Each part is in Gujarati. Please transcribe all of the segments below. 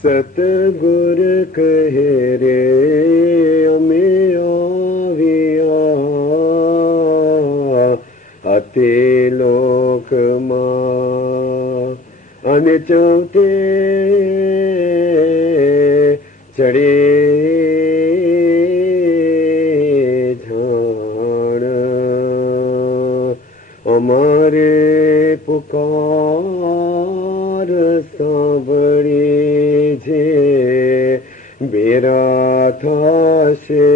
સતગુર કહે રે અમે આવ્યા અતે લોકમાં અને ચૌથે ચડે જાણ અમારે પુકાર સાંભળી છે બેરા થશે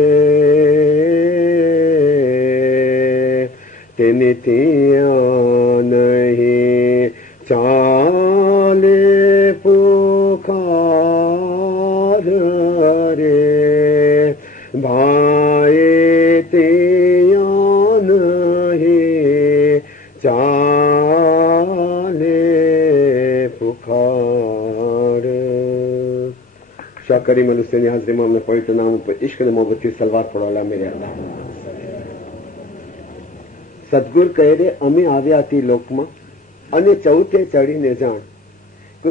તેને ત્યાં નહીં ચાલે પુકાર રે ભાઈ ત્યાં નહીં ચાલે પુકાર। શાકરી મનુષ્યની હાજરીમાં અમને પવિત્ર નામ ઉપર ઈશ્ક અને મોહબ્બતથી સલવાર પડવાલા મેરે અલ્લાહ। સદગુર કહે રે અમે આવ્યા હતી લોકમાં અને ચૌથે ચડીને જાણ।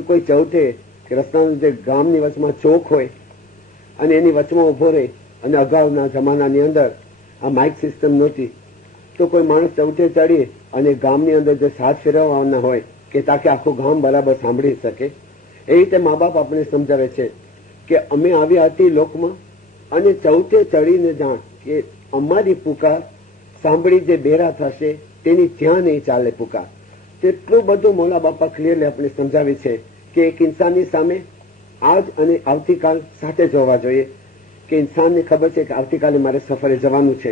કોઈ ચૌથે કે રસ્તાનું જે ગામની વચમાં ચોક હોય અને એની વચમાં ઉભો રહે અને અગાઉના જમાનાની અંદર આ માઇક સિસ્ટમ નહોતી તો કોઈ માણસ ચૌથે ચડી અને ગામની અંદર જે સાથ ફેરવવાના હોય કે તાકે આખું ગામ બરાબર સાંભળી શકે એ રીતે મા બાપ આપણને સમજાવે છે કે અમે આવ્યા હતી લોકમાં અને ચૌથે ચડીને જાણ કે અમારી પુકાર સાંભળી જે બેરા થશે તેની ત્યાં નહીં ચાલે પુકાર। તેટલું બધું મોલા બાપા ક્લિયરલી આપણે સમજાવી છે કે એક ઇન્સાનની સામે આજ અને આવતીકાલ સાથે જોવા જોઈએ કે ઇન્સાનને ખબર છે કે આવતીકાલે મારે સફરે જવાનું છે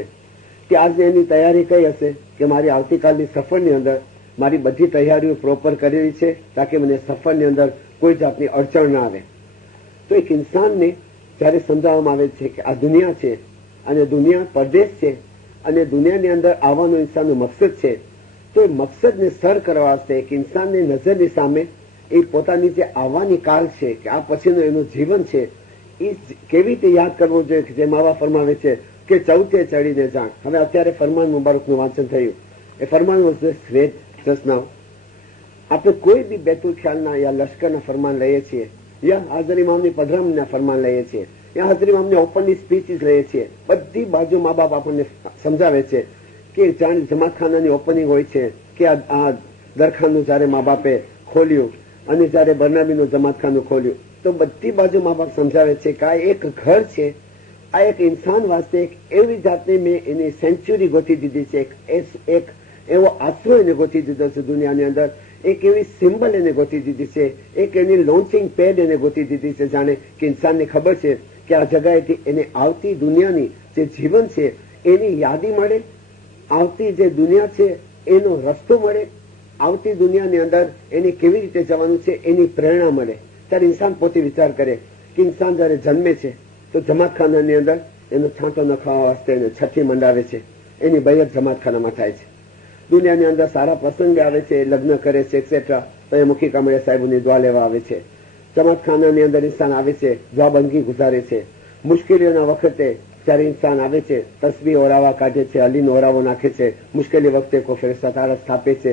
કે આજે એની તૈયારી કઈ હશે કે મારી આવતીકાલની સફરની અંદર મારી બધી તૈયારીઓ પ્રોપર કરેલી છે તાકે મને સફરની અંદર કોઈ જાતની અડચણ ના આવે। તો એક ઇન્સાનને જયારે સમજાવવામાં આવે છે કે આ દુનિયા છે અને દુનિયા પરદેશ છે અને દુનિયાની અંદર આવવાનો ઇન્સાનનો મકસદ છે તો એ મકસદને સર કરવા વાસ્તે એક ઇન્સાનની નજરની સામે એ પોતાની જે આવવાની કાલ છે કે આ પછીનું એનું જીવન છે એ કેવી રીતે યાદ કરવું જોઈએ કે જે માવા ફરમાવે છે કે ચૌથે ચડીને જાણ। હવે અત્યારે ફરમાન મુબારકનું વાંચન થયું એ ફરમાન શ્વેત જસનાવ આપણે કોઈ બી બેતુલ ખ્યાલના યા લશ્કરના ફરમાન લઈએ છીએ યા હાજર ઇમામની પધરામના ફરમાન લઈએ છીએ યા હાજર ઇમામની ઓપનલી સ્પીચીસ લઈએ છીએ બધી બાજુ મા બાપ આપણને સમજાવે છે કે જાણે જમાતખાનાની ઓપનિંગ હોય છે કે આ દરખાનું જયારે મા બાપે ખોલ્યું અને જયારે બરનાબીનું જમાતખાનું ખોલ્યું તો બધી બાજુ મા બાપ સમજાવે છે કે આ એક ઘર છે આ એક ઇન્સાન વાસ્તે એક એવી જાતની મેં એની સેન્ચુરી ગોતી દીધી છે એક એવો આશરો એને ગોતી દીધો છે દુનિયાની અંદર એક એવી સિમ્બલ એને ગોતી દીધી છે એક એની લોન્ચિંગ પેડ એને ગોતી દીધી છે જાણે કે ઇન્સાનને ખબર છે કે આ જગાએથી એને આવતી દુનિયાની જે જીવન છે એની યાદી મળે આવતી જે દુનિયા છે એનો રસ્તો મળે આવતી દુનિયાની અંદર એને કેવી રીતે જવાનું છે એની પ્રેરણા મળે। ત્યારે ઇન્સાન પોતે વિચાર કરે કે ઇન્સાન જયારે જન્મે છે તો જમાતખાનાની અંદર એનો છાંટો નખાવા વાસ્તે એને છઠ્ઠી મંડાવે છે એની બયર જમાતખાનામાં થાય છે। દુનિયાની અંદર સારા પ્રસંગ આવે છે લગ્ન કરે છે એક્સેટ્રા તો એ મુખી કામળે સાહેબની દુઆ લેવા આવે છે। જમાતખાનાની અંદર ઇન્સાન આવે છે જવાબંગી ગુજારે છે મુશ્કેલીઓના વખતે જયારે ઇન્સાન આવે છે તસબીહ ઓરાવા કાઢે છે અલીનો ઓરાવો નાખે છે મુશ્કેલી વખતે કોઈ ફેરસ્તા તારા સ્થાપે છે।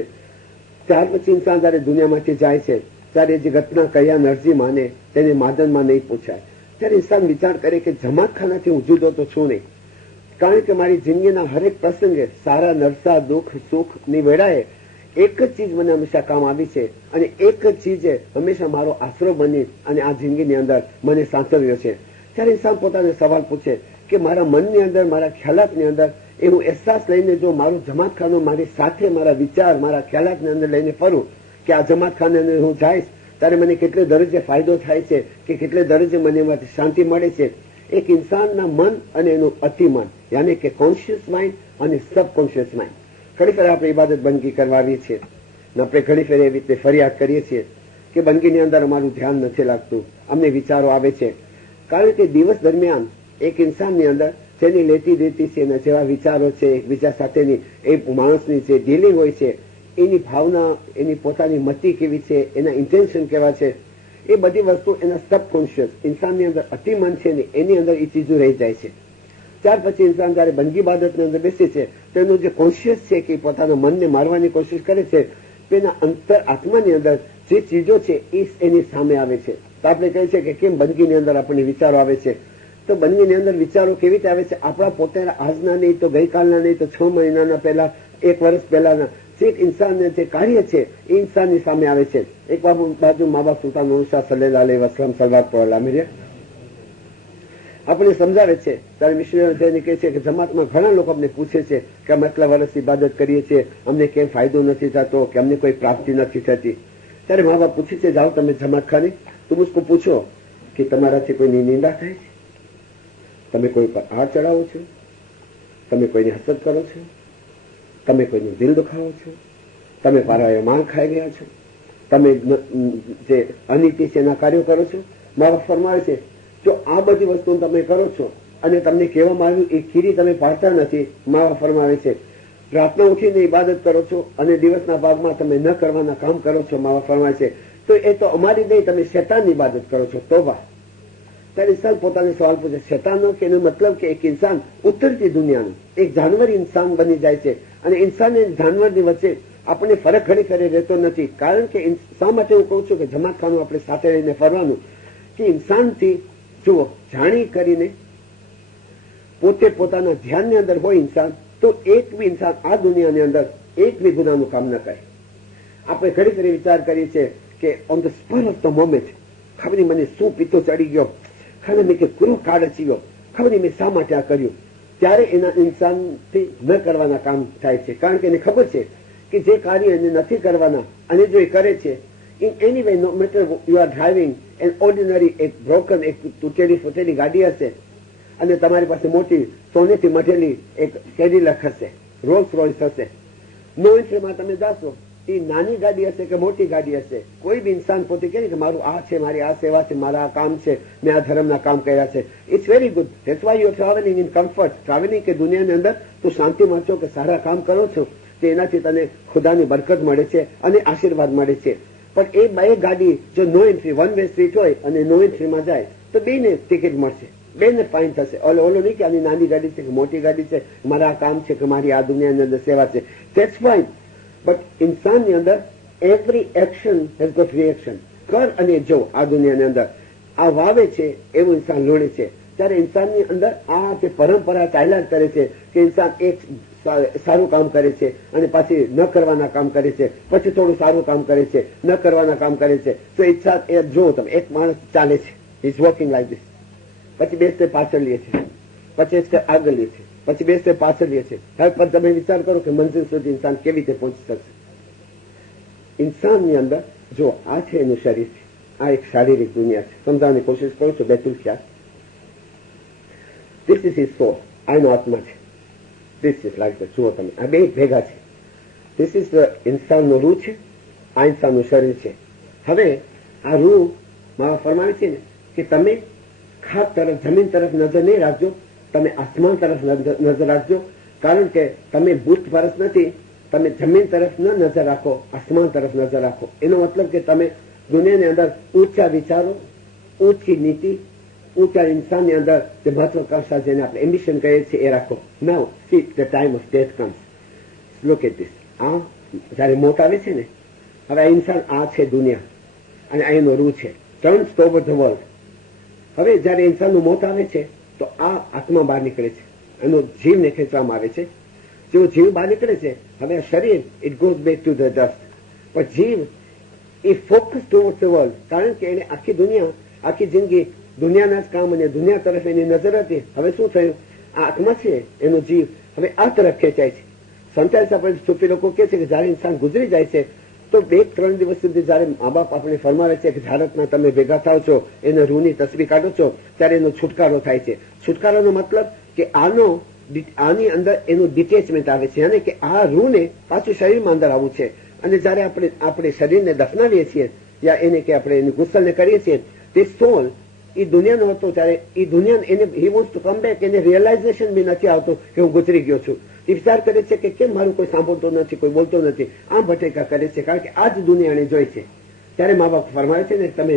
ત્યાર પછી ઇન્સાન જયારે દુનિયામાંથી જાય છે ત્યારે જે ઘટના કયા નરજી માને તેને માદનમાં નહીં પૂછાય ત્યારે ઇન્સાન વિચાર કરે કે જમાતખાનાથી હું જુદો તો છું નહીં કારણ કે મારી જિંદગીના હરેક પ્રસંગે સારા નરસા દુઃખ સુખ ની વેળાએ એક જ ચીજ મને હંમેશા કામ આવી છે અને એક જ ચીજે હંમેશા મારો આશરો બની અને આ જિંદગીની અંદર મને સાંચવ્યો છે। ત્યારે ઇન્સાન પોતાને સવાલ પૂછે કે મારા મનની અંદર મારા ખ્યાલાતની અંદર એવું અહેસાસ લઈને જો મારું જમાતખાનું મારી સાથે મારા વિચાર મારા ખ્યાલાતની અંદર લઈને ફરું કે આ જમાતખાને હું જઈશ ત્યારે મને કેટલે દરજ્જે ફાયદો થાય છે કે કેટલે દરજ્જે મને એમાંથી શાંતિ મળે છે। એક ઇન્સાનના મન અને એનું અતિમન યાની કે કોન્શિયસ માઇન્ડ અને સબકોન્શિયસ માઇન્ડ ઘણી ફેર આપણે ઇબાદત બંદગી કરવાવીએ છીએ આપણે ઘણી ફેર એવી રીતે ફરિયાદ કરીએ છીએ કે બંદગીની અંદર અમારું ધ્યાન નથી લાગતું અમને વિચારો આવે છે કારણ કે દિવસ દરમિયાન એક ઇન્સાનની અંદર જેની લેતી દેતી છે એના જેવા વિચારો છે એકબીજા સાથેની એ માણસની જે ડીલિંગ હોય છે એની ભાવના એની પોતાની મતિ કેવી છે એના ઇન્ટેન્શન કેવા છે એ બધી વસ્તુ એના સબકોન્શિયસ ઇન્સાનની અંદર અતિમન છે ને એની અંદર એ ચીજો રહી જાય છે। ત્યાર પછી ઇન્સાન જયારે બંદગી બાદતની અંદર બેસે છે તો એનું જે કોન્શિયસ છે કે પોતાના મનને મારવાની કોશિશ કરે છે તેના અંતર આત્માની અંદર જે ચીજો છે એ એની સામે આવે છે. તો આપણે કહીએ છીએ કે કેમ બંદગીની અંદર આપણને વિચારો આવે છે, તો બંદગીની અંદર વિચારો કેવી રીતે આવે છે? આપણા પોતાના આજના નહીં તો ગઈકાલના નહીં તો 6 મહિનાના પહેલા, 1 વર્ષ પહેલાના જે ઇન્સાનને જે કાર્ય છે એ ઇન્સાનની સામે આવે છે. એક બાજુ મા બાપ સુલતાન શાહ સલ્લેલ્લાહુ અલૈહિ વસલ્લમ સલવાત પર મિર્યા આપણે સમજાવે છે ત્યારે મિશનરી કહે છે કે જમાતમાં ઘણા લોકો અમને પૂછે છે કે અમે આટલા વર્ષ ઇબાદત કરીએ છીએ, અમને કેમ ફાયદો નથી થતો, કે અમને કોઈ પ્રાપ્તિ નથી થતી. ત્યારે મા બાપ પૂછે છે, જાઓ તમે જમાત ખાને, તું મુझको પૂછો કે તમારાથી કોઈની નિંદા થાય છે, તમે કોઈ પર હાથ ચડાવો છો, તમે કોઈની હસદ કરો છો, તમે કોઈનું દિલ દુખાવો છો, તમે પારાએ માર ખાઈ ગયા છો, તમે જે અનીતિ છે એના કાર્યો કરો છો. મા બાપ ફરમાવે છે જો આ બધી વસ્તુ તમે કરો છો અને તમને કહેવામાં આવ્યું એ ખીરી તમે પાડતા નથી. મા બાપ ફરમાવે છે રાતના ઉઠીને ઇબાદત કરો છો અને દિવસના ભાગમાં તમે ન કરવાના કામ કરો છો. મા બાપ ફરમાવે છે તો એ તો અમારી નહીં, તમે શેતાનની ઇબાદત કરો છો. તોબા. ત્યારે ઇન્સાન પોતાને સવાલ પૂછે, શેતાનનો કે એનો મતલબ કે એક ઇન્સાન ઉતરતી દુનિયાનું એક જાનવર ઇન્સાન બની જાય છે અને ઇન્સાન અને જાનવરની વચ્ચે આપણને ફરક ઘડી ખરી રહેતો નથી. કારણ કે શા માટે હું કહું છું કે જમાતખાનું આપણે સાથે રહીને ફરવાનું, કે ઇન્સાનથી જુઓ જાણી કરીને પોતે પોતાના ધ્યાનની અંદર હોય ઇન્સાન, તો એક બી ઇન્સાન આ દુનિયાની અંદર એક બી ગુનાનું કામ ન કરે. આપણે ઘડી ઘડી વિચાર કરીએ છીએ કે on the spur of the moment ખબર નહીં મને શું પિત્તો ચડી ગયો, ખબર નહીં કે કુરો કાળ અચી ગયો, ખબર નહીં મેં શા માટે આ કર્યું. ત્યારે એના ઇન્સાનથી ન કરવાના કામ થાય છે. કારણ કે એને ખબર છે કે જે કાર્ય એને નથી કરવાના અને જો એ કરે છે in any way, no matter you are driving an ordinary એક broken એક તૂટેલી ફૂટેલી ગાડી હશે અને તમારી પાસે મોટી સોનેથી મઢેલી એક કેડિલક હશે, રોલ્સ રોયસ હશે, નો એન્ટ્રીમાં તમે જાશો, એ નાની ગાડી હશે કે મોટી ગાડી હશે, કોઈ બી ઇન્સાન પોતે કહે કે મારું આ છે, મારી આ સેવા છે, મારા આ કામ છે, મેં આ ધર્મના કામ કર્યા છે. It's very good. That's why you are travelling in comfort. Travelling કે દુનિયાની અંદર તું શાંતિ મળશો કે સારા કામ કરો છો તો એનાથી તને ખુદાની બરકત મળે છે અને આશીર્વાદ મળે છે. પણ એ બે ગાડી જો no entry one way street હોય અને નો એન્ટ્રીમાં જાય તો બેને ટિકિટ મળશે, બેને ફાઇન થશે. ઓલો નહીં કે આની નાની ગાડી છે કે મોટી ગાડી છે, મારા આ કામ છે કે મારી આ દુનિયાની અંદર સેવા છે, ધેટ્સ ફાઇન. બટ ઇન્સાનની અંદર every action has got reaction. કર અને જો આ દુનિયાની અંદર આ વાવે છે એવું ઇન્સાન લોણે છે. ત્યારે ઇન્સાનની અંદર આ જે પરંપરા ચાલ્યા કરે છે કે ઇન્સાન એક સારું કામ કરે છે અને પાછી ન કરવાના કામ કરે છે, પછી થોડું સારું કામ કરે છે, ન કરવાના કામ કરે છે. તો ઈચ્છા એ જો તમે એક માણસ ચાલે છે, ઇઝ વોકિંગ લાઈક ધીસ, પછી બે સ્ટેપ પાછળ લે છે, પછી એક સ્ટેપ આગળ લે છે, પછી બે સ્ટેપ પાછળ લે છે. હવે પછી તમે વિચાર કરો કે મંજિલ સુધી ઇન્સાન કેવી રીતે પહોંચી શકશે. ઇન્સાનની અંદર જો આ છે એનું શરીર છે, આ એક શારીરિક દુનિયા છે. સમજાવવાની કોશિશ કરું છું બેતુલ ખ્યાલ. ધીસ ઇઝ હિઝ સોલ, આ એનો આત્મા છે. ધીસ ઇઝ લાઈક ધ જુઓ તમે આ બે ભેગા છે. ધીસ ઇઝ ધ ઇન્સાનનું રૂહ છે, આ ઇન્સાનનું શરીર છે. હવે આ રૂહ માં ફરમાવે છે ને કે તમે ખાક તરફ જમીન તરફ નજર નહીં રાખજો, તમે આસમાન તરફ નજર રાખજો. કારણ કે તમે બુત પરસ નથી, તમે જમીન તરફ ન નજર રાખો, આસમાન તરફ નજર રાખો. એનો મતલબ કે તમે દુનિયાની અંદર ઊંચા વિચારો, ઊંચી નીતિ, ઊંચા ઇન્સાનની અંદર જે મહત્વાકાંક્ષા જેને આપણે એમ્બિશન કહીએ છીએ એ રાખો. Now see the time of death comes. Look at this. આ જયારે મોત આવે છે ને, હવે આ ઇન્સાન આ છે દુનિયા અને આ એનો રૂહ છે, ટર્ન્સ ઓવર ધ વર્લ્ડ. હવે જયારે ઇન્સાનનું મોત આવે છે તો આ આત્મા બહાર નીકળે છે, એનો જીવને ખેંચવામાં આવે છે. જેવો જીવ બહાર નીકળે છે, હવે આ શરીર it goes back to the dust. પણ જીવ એ ફોકસ ટુવર્ડ ધ વર્લ્ડ, કારણ કે એને આખી દુનિયા, આખી જિંદગી દુનિયાના જ કામ અને દુનિયા તરફ એની નજર હતી. હવે શું થયું, આ આત્મા છે એનો જીવ હવે આ તરફ ખેંચાય છે. સમટાઈમ્સ આપણે સૂફી લોકો કહે છે કે જયારે ઇન્સાન ગુજરી જાય છે તો 2-3 દિવસ સુધી જયારે મા બાપ આપણે ફરમાવે છે કે ઝારકના તમે ભેગા થાવ છો, એને રૂની તસવીર કાઢો છો, ત્યારે એનો છુટકારો થાય છે. છુટકારાનો મતલબ કે આની અંદર એનું ડિટેચમેન્ટ આવે છે, અને કે આ રૂને પાછું શરીરમાં અંદર આવવું છે. અને જયારે આપણે શરીરને દફનાવીએ છીએ યા એને કે આપણે એની ગુસ્સલને કરીએ છીએ, તે સોલ એ દુનિયાનો હતો ત્યારે એ દુનિયા એને he wants to come back, એને રિયલાઇઝેશન બી નથી આવતું કે હું ગુજરી ગયો છું. એ વિચાર કરે છે કે કેમ મારું કોઈ સાંભળતો નથી, કોઈ બોલતો નથી, આમ ભટેકા કરે છે, કારણ કે આ જ દુનિયાને જોઈ છે. ત્યારે મા બાપ ફરમાવે છે ને તમે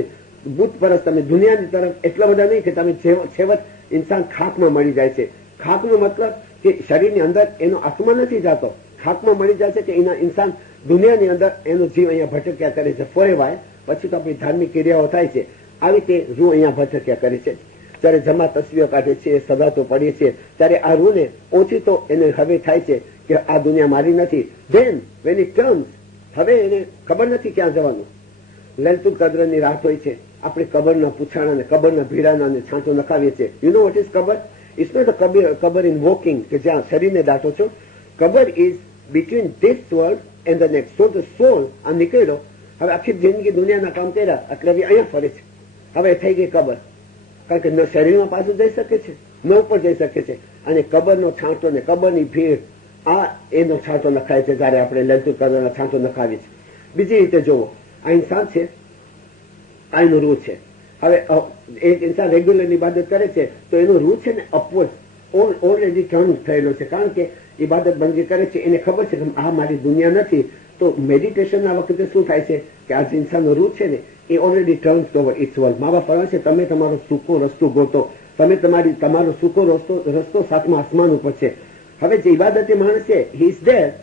બુત પરસ, તમે દુનિયાની તરફ એટલા બધા નહીં કે તમે છેવટ ઇન્સાન ખાકમાં મળી જાય છે. ખાકનો મતલબ કે શરીરની અંદર એનો આત્મા નથી જાતો, ખાકમાં મળી જાય છે કે એના ઇન્સાન દુનિયાની અંદર એનો જીવ અહીંયા ભટક્યા કરે છે ફોર એ વાય, પછી તો આપણી ધાર્મિક ક્રિયાઓ થાય છે. આવી રીતે રૂહ અહીંયા ભટક્યા કરે છે. જયારે જમા તસવીરો કાઢે છે, સગાતો પડે છે, ત્યારે આ રૂહને ઓછી તો એને હવે થાય છે કે આ દુનિયા મારી નથી. ધેન વેન ઇટ ટર્ન્સ, હવે એને ખબર નથી ક્યાં જવાનું. લલિતુલ કદ્રની રાત હોય છે, આપણે કબરના પૂછાણા, કબરના ભીડાના છાંટો નખાવીએ છીએ. યુ નો વોટ ઇઝ કબર? ઇટ્સ નોટ અ કબર ઇન વોકિંગ, કે જ્યાં શરીરને દાટો છો. કબર is between this world and the next. So the સોલ આ નીકળ્યો, હવે આખી જિંદગી દુનિયાના કામ કર્યા એટલે હવે અહીંયા ફરે છે. હવે થઈ ગઈ કબર, કારણ કે ન શરીરમાં પાછું જઈ શકે છે, ન ઉપર જઈ શકે છે. અને કબરનો છાંટો ને કબરની ભીડ, આ એનો છાંટો નખાય છે જયારે આપણે લલિતુલ કદરનો છાંટો નખાવીએ છીએ. બીજી રીતે જોવો, આ ઇન્સાન છે, આ એનો રૂહ છે. હવે એક ઇન્સાન રેગ્યુલર ઇબાદત કરે છે તો એનો રૂહ છે ને અપવર્ડ ઓલરેડી ટર્ન થયેલો છે, કારણ કે ઇબાદત બંદી કરે છે, એને ખબર છે કે આ મારી દુનિયા નથી. તો મેડિટેશનના વખતે શું થાય છે કે આ જે ઇન્સાનનો રૂહ છે ને એ already turns over its world. મા બાપ ફરવા છે, તમે તમારો સૂકો રસ્તો ગોતો, તમે તમારો સૂકો રસ્તો સાતમા આસમાન ઉપર છે. હવે જે ઇબાદતી માણસ છે, he is there,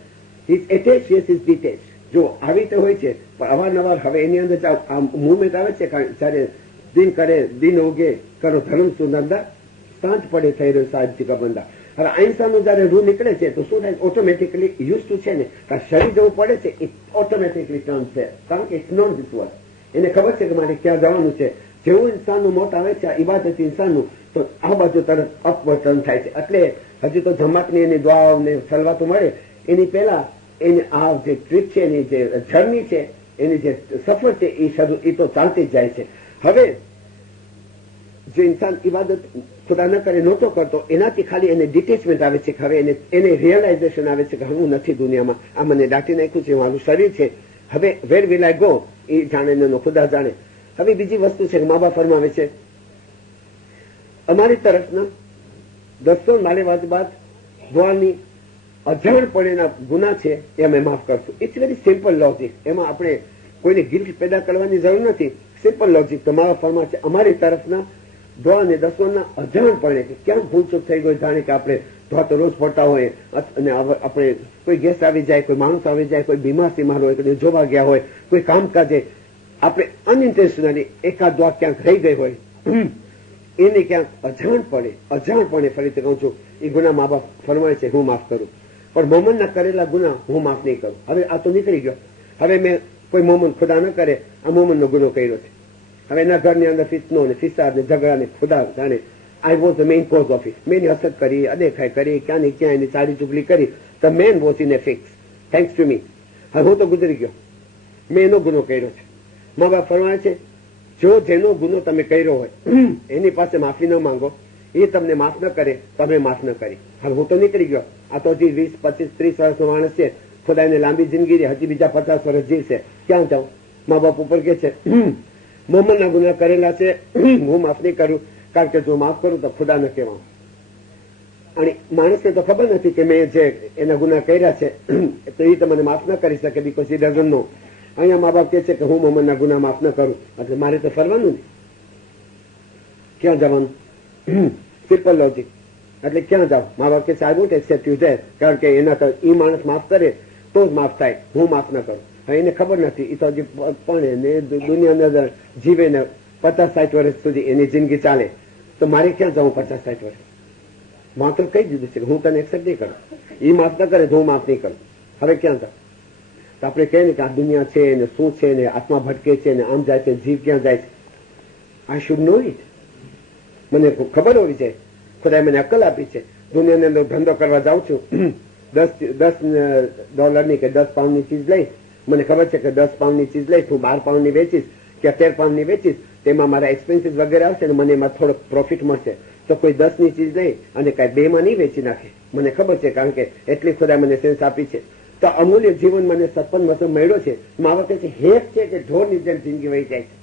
he is attach, he is detach. જો આવી રીતે હોય છે, પણ અવારનવાર હવે એની અંદર મુવમેન્ટ આવે છે, જયારે દિન કરે દિન ઉગે કરો ધર્મ સુનંદા, સાંજ પડે થઈ રહ્યો સાહેબ બંદા. હવે આઈન્સાનનો જયારે રૂહ નીકળે છે તો શું થાય? ઓટોમેટિકલી યુઝ ટુ છે ને, શરીર જવું પડે છે, ઇટ ઓટોમેટિકલી ટર્ન છે, કારણ કે ઇટ્સ નોટ ધીસ વર્લ્ડ. એને ખબર છે કે મારે ક્યાં જવાનું છે. જેવું ઇન્સાનનું મોત આવે છે, ઇબાદતી ઇન્સાનનું, તો આ બાજુ તરફ અપવર્ડ ટર્ન થાય છે. એટલે હજી તો જમાતની એની દુઆઓ ને સલવાતો મળે એની પહેલા એની આ જે ટ્રીપ છે, એની જે જર્ની છે, એની જે સફર છે એ તો ચાલતી જ જાય છે. હવે જે ઇન્સાન ઇબાદત ખુદા ન કરે, નહોતો કરતો, એનાથી ખાલી એને ડિટેચમેન્ટ આવે છે. હવે એને રિયલાઇઝેશન આવે છે કે હું નથી દુનિયામાં, આ મને દાટી નાખ્યું છે, મારું શરીર છે, હવે વેર વિલ આઈ ગો, એ જાણે એનો ખુદા જાણે. હવે બીજી વસ્તુ છે કે મા બાપ ફરમાવે છે, અમારી તરફના 10 નાલેબાજ બાદ દુઆની અજાણપણેના ગુના છે એ અમે માફ કરશું. It's very simple logic. એમાં આપણે કોઈને ગિલ્ટ પેદા કરવાની જરૂર નથી. Simple logic. તો મા બાપ ફરમાવે છે અમારી તરફના દુઆ અને દસોના અજાણપણે, કે ક્યાં ભૂલચૂક થઈ ગઈ, જાણે કે આપણે દુઆ તો રોજ પડતા હોય અને આપણે કોઈ ગેસ્ટ આવી જાય, કોઈ માણસ આવી જાય, કોઈ બીમાર હોય, કોઈ જોવા ગયા હોય, કોઈ કામકાજે આપણે અનઇન્ટેન્શનલી એકાદ દુઆ ક્યાંક રહી ગઈ હોય, એને ક્યાંક અજાણપણે ફરીથી કહું છું, એ ગુના મા બાપ ફરમાય છે હું માફ કરું. પણ મોમનના કરેલા ગુના હું માફ નહીં કરું. હવે આ તો નીકળી ગયો. હવે મેં કોઈ મોમન ખુદા ન કરે, આ મોમનનો ગુનો કર્યો છે. હવે એના ઘરની અંદર ફિતનો ને ફિસાદ ને ઝઘડા ને ખુદા જાણે I was the main cause of it. મેં એની અસર કરી, અદેખાઈ કરી, ક્યાં ને ક્યાં એની ચાડી ચુગલી કરી. The man was in A fix, thanks to me. હવે હું તો ગુજરી ગયો, મેં એનો ગુનો કર્યો છે. મા બાપ ફરમાય છે જો જેનો ગુનો તમે કર્યો હોય એની પાસે માફી ન માંગો, એ તમને માફ ન કરે, તમે માફ ન કરી. હવે હું તો નીકળી ગયો, આ તો હજી 20, 25, 30 વર્ષનો માણસ છે, ખુદા એને લાંબી જિંદગી હજી બીજા 50 વર્ષ જીવશે, ક્યાં જાઉં? મા બાપ ઉપર કે છે મોહમ્મદના ગુના કરેલા છે, હું માફ નહીં કરું, કારણ કે જો માફ કરું તો ખુદા ન કહેવા. અને માણસને તો ખબર નથી કે મેં જે એના ગુના કર્યા છે તો એ તમને માફ ન કરી શકે, બીકોઝ ઈ ડઝન્ટ નો. અહીંયા મા બાપ કે છે કે હું મોહમ્મદના ગુના માફ ન કરું, એટલે મારે તો ફરવાનું ને, ક્યાં જવાનું? Simple logic. એટલે ક્યાં જાવ? મા બાપ કે છે I want accept you there, કારણ કે એના તો એ માણસ માફ કરે તો જ માફ થાય, હું માફ ન કરું. હવે એને ખબર નથી, એ તો હજી પણ ને દુનિયાની અંદર જીવે ને 50-60 વર્ષ સુધી એની જિંદગી ચાલે, તો મારે ક્યાં જવું 50-60 વર્ષ? માત્ર કહી દીધું છે કે હું તને એક્સેપ્ટ નહીં કરું, એ માફ ન કરે તો હું માફ નહીં કરું. હવે ક્યાં જાવ? તો આપણે કહીએ ને કે આ દુનિયા છે ને શું છે ને આત્મા ભટકે છે ને આમ જાય છે, જીવ ક્યાં જાય છે. I should no it. મને ખબર હોવી છે, ખુદાએ મને અક્કલ આપી છે. દુનિયાની અંદર ધંધો કરવા જાઉં છું, $10 કે 10 પાઉન્ડની ચીજ લઈ, મને ખબર છે કે 10 પાઉન્ડની ચીજ લઈ હું 12 પાઉન્ડની વેચીશ કે 13 પાઉન્ડની વેચીશ, તેમાં મારા એક્સપેન્સીસ વગેરે આવશે ને મને એમાં થોડોક પ્રોફિટ મળશે. તો કોઈ 10ની ચીજ લઈ અને કઈ 2માં નહીં વેચી નાખે, મને ખબર છે, કારણ કે એટલી ખુદા મને સેન્સ આપી છે. તો અમૂલ્ય જીવન મને 56 વર્ષ મળ્યો છે. મા બાપ છે હેત છે કે ઢોરની જેમ જિંદગી વહી જાય છે.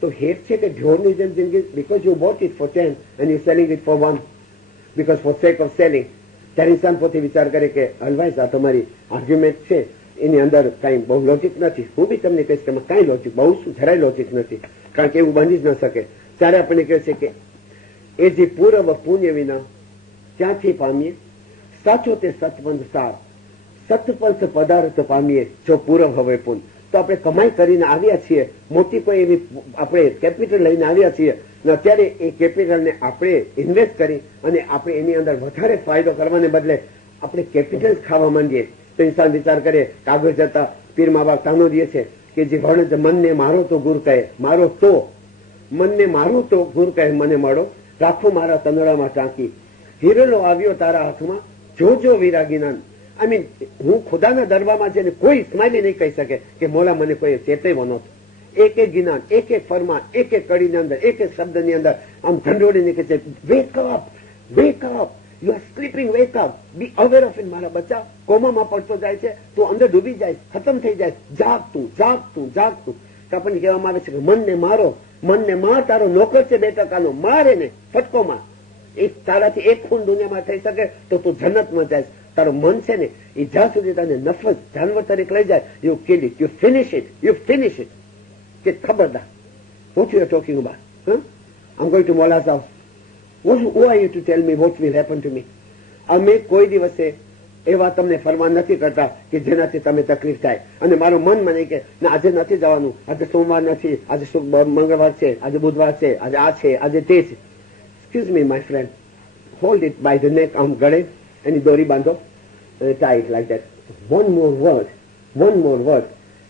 તો હેત છે કે ઢોરની જેમ જિંદગી, because you bought it for 10 and you selling it for 1 because for sake of selling. ત્યારે ઇન્સાન પોતે વિચાર કરે કે અલવાઈઝ આ તમારી આર્ગ્યુમેન્ટ છે એની અંદર કઈ બહુ લોજિક નથી. હું બી તમને કહીશ કે કઈ લોજિક, બહુ શું જરાય લોજિક નથી, કારણ કે એવું બની જ ન શકે. ત્યારે આપણને કહે છે કે એ જે પૂર્વ પુણ્ય વિના ક્યાંથી પામીએ, સાચો તે સતબંધ સાર, સતપંથ પદાર્થ પામીએ જો પૂરવ હવે પૂન. તો આપણે કમાઈ કરીને આવ્યા છીએ, મોટી કોઈ એવી આપણે કેપિટલ લઈને આવ્યા છીએ, અને અત્યારે એ કેપિટલને આપણે ઇન્વેસ્ટ કરી અને આપણે એની અંદર વધારે ફાયદો કરવાને બદલે આપણે કેપિટલ ખાવા માંડીએ તો ઇન્સાન વિચાર કરે કે આગળ જતા પીર મા બાપ તાનો દે છે કે જે ભણ મનને મારો તો ગુર કહે, મારો તો મનને મારો તો ગુર કહે, મને મળો રાખો મારા તંદડામાં ટાંકી, હિરલો આવ્યો તારા હાથમાં જોજો વિરાગીના. આઈ મીન હું ખુદાના દરબારમાં જઈને કોઈ સ્માઇલી નહીં કહી શકે કે મોલા મને કોઈ ચેતવ્યો નહોતો. એક એક જ્ઞાન, એક એક ફરમાન, એક એક કડીની અંદર, એક એક શબ્દની અંદર આમ ઢંઢોળીને કહે છે wake up, wake up, you are sleeping, wake up, B aware of it. મારા બચ્ચા કોમામાં પડતો જાય છે, તું અંદર ડૂબી જાય, ખતમ થઈ જાય, જાગતું જાગતું જાગતું. તો આપણને કહેવામાં આવે છે કે મનને મારો, મનને માર, તારો નોકર છે 2% મારે ને ફટકો માર. એ તારાથી એક ખૂન દુનિયામાં થઈ શકે તો તું જન્નતમાં જાય. તારું મન છે ને એ જ્યાં સુધી તને નફસ જાનવર તરીકે લઈ જાય, you kill it, you finish it, you finish it. કે ખબરદાર, what you are talking about? I'm going to Mola's house. Who are you to tell me what will happen to me? અમે કોઈ દિવસે એવા તમને ફરમાન નથી કરતા કે જેનાથી તમે તકલીફ થાય. અને મારું મન મને કે ના આજે નથી જવાનું, આજે સોમવાર નથી, આજે મંગળવાર છે, આજે બુધવાર છે, આજે આ છે, આજે તે છે. Excuse me, my friend. Hold it by the neck, આમ ગળે એની દોરી બાંધો and tie it like that. One more word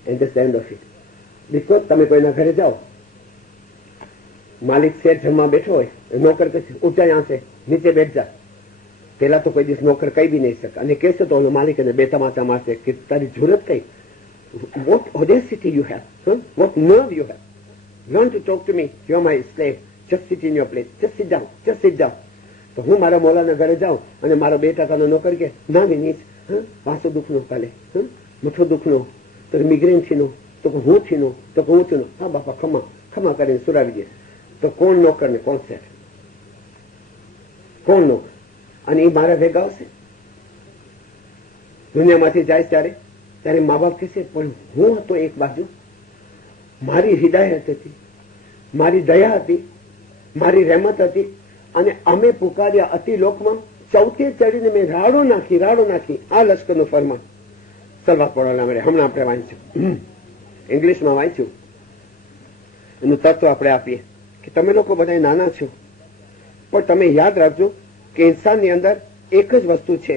and that's the end of it. Because તમે કોઈના ઘરે જાઓ, માલિક શેર જમવા બેઠો હોય, નોકર કહે ઊંચા યાં છે, નીચે બેઠ જા. પેલા તો કોઈ દિવસ નોકર કઈ બી નહીં શકે, અને કહેશે તો ઓલો માલિક એને બે તમાચા મારશે કે તારી જરૂરત કઈ. What audacity you have, what nerve you have. Learn to talk to me, you're my slave, just sit in your place, just sit down, just sit down. તો હું મારા મોલાના ઘરે જાઉં અને મારો 2% નોકર કે ના વિનીત વાસો દુઃખનો કાલે, મથો દુઃખનો, તો મિગ્રેન થીનો, તો હું થીનો, તો હું થીનો. હા બાપા ખમા ખમા કરીને સુરાવી દે. તો કોણ નોકર ને કોણ શેઠ? કોણ નોકર? અને એ મારા ભેગા આવશે દુનિયામાંથી જાય ત્યારે મા બાપ કહેશે પણ હું હતો એક બાજુ, મારી હિદાયત હતી, મારી દયા હતી, મારી રહેમત હતી, અને અમે પુકાર્યા અતિ લોકમાં, ચૌથે ચડીને મેં રાડો નાખી આ લશ્કરનું ફરમાન. સલવાત પડવાના મળે. હમણાં આપણે વાંચ્યું, ઇંગ્લિશમાં વાંચ્યું, એનું તત્વ આપણે આપીએ કે તમે લોકો બધા નાના છો, પણ તમે યાદ રાખજો કે ઇન્સાનની અંદર એક જ વસ્તુ છે.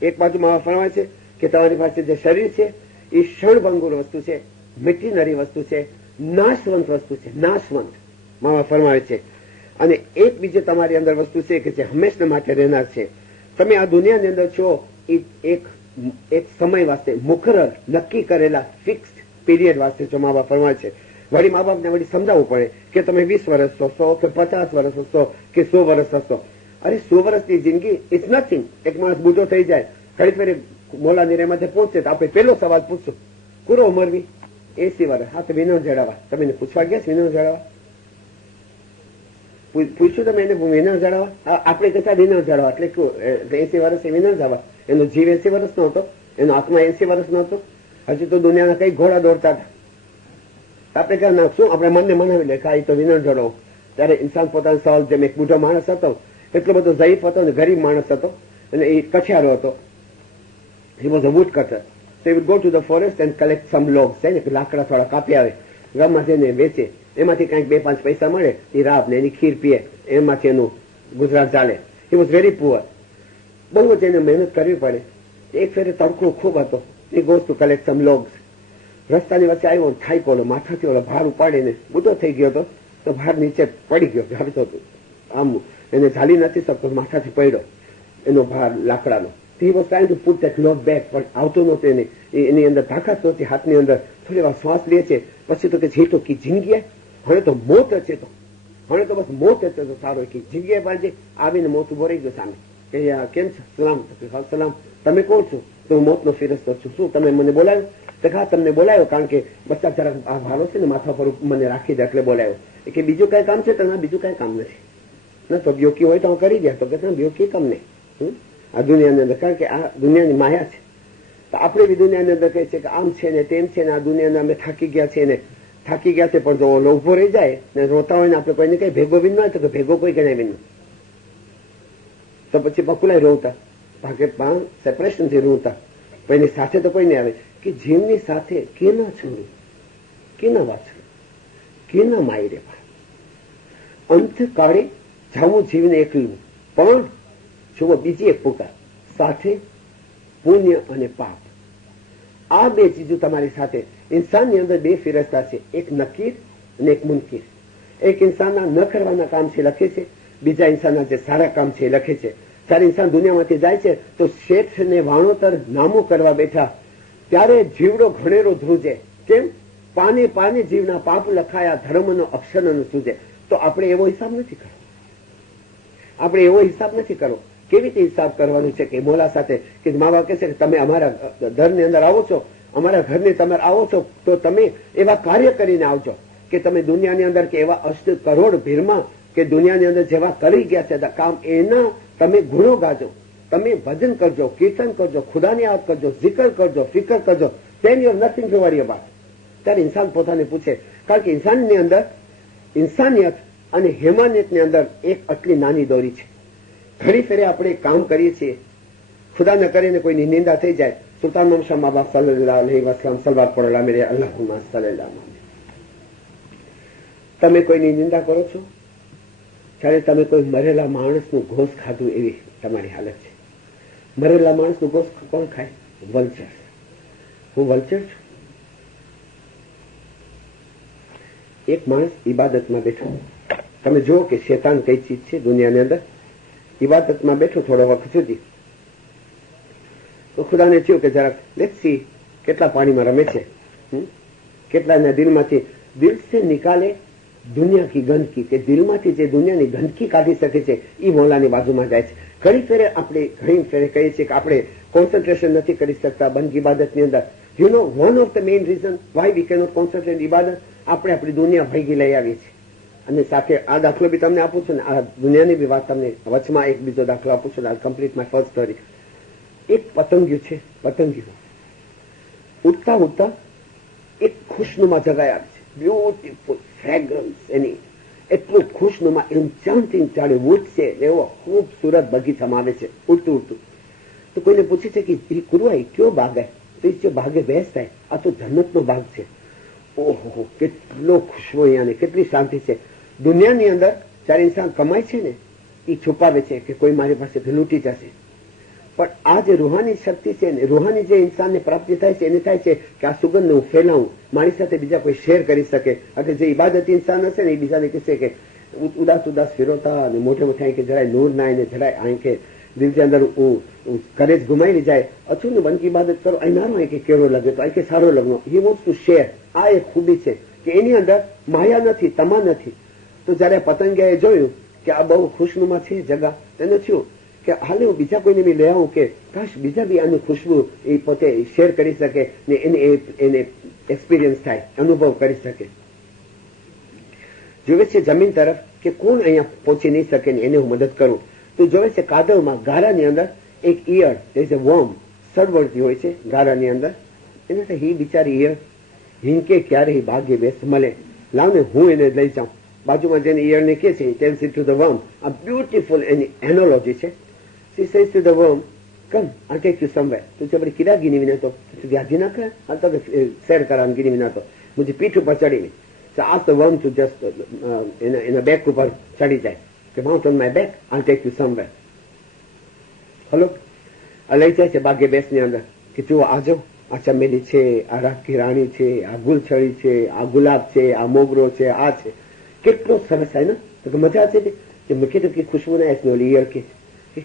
એક બાજુમાં ફરમાય છે કે તમારી પાસે જે શરીર છે એ ક્ષણભંગુર વસ્તુ છે, મિટીનરી વસ્તુ છે, નાશવંત વસ્તુ છે, નાશવંત માવા ફરમાવે છે. અને એક બીજે તમારી અંદર વસ્તુ છે કે જે હંમેશા માટે રહેનાર છે. તમે આ દુનિયાની અંદર છો એ એક સમય વાસ્તે મુકરર નક્કી કરેલા ફિક્સ્ડ પીરિયડ વાસ્તે છો. મા બાપ ફરમાવે છે. વળી મા બાપને વળી સમજાવવું પડે કે તમે 20 વર્ષ હશો કે 50 વર્ષ હશો કે 100 વર્ષ હશો. અરે 100 વર્ષની જિંદગી ઇટ્સ નથિંગ. એક માણસ બુઢો થઈ જાય, ઘડી ફેરે મોલાની રેમાંથી પહોંચે તો આપણે પેલો સવાલ પૂછશું, પૂરો ઉંમરવી 80 વર્ષ. હા તો વિનર જડાવવા. તમે પૂછવા ગયા છો વિનર જડાવવા? પૂછ્યું તમે એને વિનર જડાવવા? આપણે કહેતા વિનર જડાવવા એટલે 80 વર્ષ એ વિનર જવા. એનો જીવ 80 વર્ષ નો હતો, એનો આત્મા 80 વર્ષ નો હતો. હજી તો દુનિયાના કઈ ઘોડા દોડતા હતા. આપણે કહે ના શું આપણે મનને મનાવી લે કે તો વિનર જડાવો. ત્યારે ઇન્સાન પોતાનો સવાલ, જેમ એક બુઢો માણસ હતો, એટલો બધો ઝયીફ હતો ને ગરીબ માણસ હતો, અને એ કઠિયારો હતો. He was a woodcutter. So he would go to the forest and collect some logs. લાકડા થોડા કાપી આવે, ગામમાં જઈને વેચે, એમાંથી કંઈક 2-5 પૈસા મળે, એ રાબ ને એની ખીર પીએ, એમાંથી એનું ગુજરાત ચાલે. He was very poor. બહુ જ એને મહેનત કરવી પડે. એક ફેરે તડકો ખૂબ હતો. He goes to collect some logs. રસ્તાની વચ્ચે આવ્યો, થાઈ પડ્યો, માથાથી ઓલો ભાર ઉપાડીને બુઢો થઈ ગયો હતો, તો ભાર નીચે પડી ગયો, જાવતો હતો આમ, એને ઝાલી નથી શકતો, માથાથી પડ્યો એનો ભાર લાકડાનો. He was trying to put that log back, પણ આવતો નહોતો એને, એની અંદર તાકાત નહોતી હાથની અંદર. થોડી વાર શ્વાસ લે છે, પછી તો કે છે તો કી જિંદગી હવે તો મોત હશે, તો હવે તો બસ મોત હશે તો સારો, કે જિંદગી પાડજે. આવીને મોત ઉભો રહી ગયો સામે કે કેમ છે? સલામ. સલામ. તમે કોણ છો? તો હું મોતનો ફિરસ્તો છું. શું તમે મને બોલાવ્યો? તો હા તમને બોલાવ્યો કારણ કે બચ્ચા જરાક આ ભારો છે ને માથા પર મને રાખી દે એટલે બોલાવ્યો. કે બીજું કઈ કામ છે? તો ના બીજું કઈ કામ નથી. ના તો બ્યોકી હોય તો હું કરી દે. તો કે બ્યોકી કામ નહીં આ દુનિયાની અંદર, કારણ કે આ દુનિયાની માયા છે. તો આપણે બી દુનિયાની અંદર કહે છે કે આમ છે ને તેમ છે ને, આ દુનિયાને અમે થાકી ગયા છે ને થાકી ગયા છે. પણ જો ઓલો ઉભો રહી જાય ને રોતા હોય ને આપણે કોઈને કઈ ભેગો વિન હોય તો કે ભેગો કોઈ ગણાય વિન, તો પછી બકુલાય રોતા, ભાગે સેપરેશન થી રોતા. પણ એની સાથે તો કોઈ નહીં આવે કે જીવની સાથે કેના છોડું, કેના વાછડું, કેના માઈ રે અંતકાળે જાવું જીવને એકલું. પણ જુઓ બીજી એક પુકાર, સાથે પુણ્ય અને પાપ. આ બે ચીજો તમારી સાથે. ઇન્સાનની અંદર બે ફિરસ્તા છે, એક નકીર અને એક મુનકીર. એક ઇન્સાનના ન કરવાના કામ છે લખે છે, બીજા ઇન્સાનના જે સારા કામ છે એ લખે છે. જ્યારે ઇન્સાન દુનિયામાંથી જાય છે તો શેઠ ને વાણોતર નામું કરવા બેઠા ત્યારે જીવડો ઘણેરો ધ્રુજે. કેમ? પાને પાને જીવના પાપ લખાયા, ધર્મનો અક્ષર ન સૂજે. તો આપણે એવો હિસાબ નથી કરવો, આપણે એવો હિસાબ નથી કરવો. કેવી રીતે હિસાબ કરવાનું છે કે મોલા સાથે કે મા બાપ કહે છે કે તમે અમારા ઘરની અંદર આવો છો, અમારા ઘરની તમે આવો છો તો તમે એવા કાર્ય કરીને આવજો કે તમે દુનિયાની અંદર કે એવા 8 કરોડ ભીડમાં કે દુનિયાની અંદર જેવા કરી ગયા છે કામ એના તમે ગુણો ગાજો, તમે ભજન કરજો, કીર્તન કરજો, ખુદાની યાદ કરજો, zikr કરજો, ફિકર કરજો. then you have nothing to worry about. ત્યારે ઇન્સાન પોતાને પૂછે, કારણ કે ઇન્સાનની અંદર ઇન્સાનિયત અને હેમાનિયતની અંદર એક આટલી નાની દોરી છે. ઘણી ફેરે આપણે કામ કરીએ છીએ, ખુદા ન કરીને કોઈની નિંદા થઈ જાય. સુલ્તાન મમશા મા બાપ સલ્લલ્લાહુ અલૈહિ વસલ્લમ સલવાત પડેલા મેરે અલ્લાહુમ્મા સલ્લલ્લાહુ. તમે કોઈની નિંદા કરો છો ત્યારે તમે કોઈ મરેલા માણસનું ઘોષ ખાધું એવી તમારી હાલત છે. મરેલા માણસનું ઘોષ કોણ ખાય? વલ્ચર. હું વલ્ચર છું. એક માણસ ઇબાદતમાં બેઠો, તમે જુઓ કે શેતાન કઈ ચીજ છે દુનિયાની અંદર. ઇબાદતમાં બેઠો થોડો વખત સુધી તો ખુદાને થયું કે જરાક લેટ્સ સી કેટલા પાણીમાં રમે છે, કેટલાના દિલમાંથી દિલ સે નિકાલે દુનિયા કી ગંદકી, કે દિલમાંથી જે દુનિયાની ગંદકી કાઢી શકે છે એ મોલાની બાજુમાં જાય છે. ઘણી ફેરે કહીએ છીએ કે આપણે કોન્સન્ટ્રેશન નથી કરી શકતા બંધ ઇબાદતની અંદર. You know one of the main reason why we cannot concentrate ઇબાદત, આપણે આપણી દુનિયા ભેગી લઈ આવીએ છીએ. અને સાથે આ દાખલો બી તમને આપું છું ને, આ દુનિયાની બી વાત તમને વચમાં એક બીજો દાખલો આપું છું. આઈ કમ્પ્લીટ માય ફર્સ્ટ સ્ટોરી. એક પતંગિયું છે, પતંગિયું ઉડતા ઉડતા એક ખુશનુમા જગાએ આવે છે. બ્યુટીફુલ ફ્રેગ્રન્સ એની, એટલું ખુશનુમા એન્ચાન્ટિંગ જાણે વૂડ છે એવો ખૂબસૂરત બગીચામાં આવે છે ઉડતું ઉડતું. તો કોઈને પૂછે છે કે એ કુરવાઈ કયો બાગ હે? તો એ જો બાગે બેસ થાય, આ તો જન્નતનો બાગ છે. ઓહો, કેટલો ખુશબુ અહીંયા, કેટલી શાંતિ છે. દુનિયાની અંદર જયારે ઇન્સાન કમાય છે ને એ છુપાવે છે કે કોઈ મારી પાસેથી લૂંટી જશે. પણ આ જે રૂહાની શક્તિ છે ને, રૂહાની જે ઇન્સાનને પ્રાપ્તિ થાય છે એને થાય છે કે આ સુગંધને હું ફેલાવું, મારી સાથે બીજા કોઈ શેર કરી શકે. એટલે જે ઇબાદતી ઇન્સાન હશે ને એ બીજાને કહેશે કે ઉદાસ ઉદાસ ફેરવતા અને મોટે મોટા કે જરાય નૂર ના એને જરાય અહીં કે દિલની અંદર કરેજ ઘુમાઈ જાય. અછું ને બંધ ઇબાદત કરો, અહીં નાનો અહીં કે કેવો લગે તો અહીં કે સારો લગ્નો. He wants to share. આ એક ખૂબી છે કે એની અંદર માયા નથી, તમા નથી. તો જયારે પતંગિયાએ જોયું કે આ બહુ ખુશનુમા છે જગા, તેને થયું કે હાલે હું બીજા કોઈને બી લઈ આવું કે કાશ બીજા બી આની ખુશ્બુ એ પોતે શેર કરી શકે ને એને એક્સપિરિયન્સ થાય, અનુભવ કરી શકે. જોવે છે જમીન તરફ કે કોણ અહીંયા પહોંચી નહીં શકે ને એને હું મદદ કરું. તો જોવે છે કાદવમાં ગારાની અંદર એક ઈયળ, તે જે વોર્મ સળવળતી હોય છે ગારાની અંદર, એને હી બિચારી ઈયળ હિંકે ક્યારે ભાગ્ય બેસ મળે, લાવને હું એને લઈ જાઉં. બાજુમાં જેને ઈયળને કહે છે tells it to the worm. આ બ્યુટીફુલ એની એનોલોજી છે. She says to the worm, come, I'll take you somewhere. तो जब किरा गिनी विना तो व्याधि ना कर, हाल तक सैर करान गिनी विना तो मुझे पीठ ऊपर चढ़ी नहीं. So ask the worm to just in a back ऊपर चढ़ी जाए. કે mount on my back, I'll take you somewhere. Hello, આ લઈ જાય છે બાગે બેસની અંદર કે જુઓ આજો, આ ચમેલી છે, આ રાતકી રાણી છે, આ ગુલછડી છે, આ ગુલાબ છે, આ મોગરો છે, આ છે. કેટલો સરસ થાય ને. તો મજા છે કે મેં કીધું કે ખુશ્બુ ના એસની ઓલી ઈયળ કે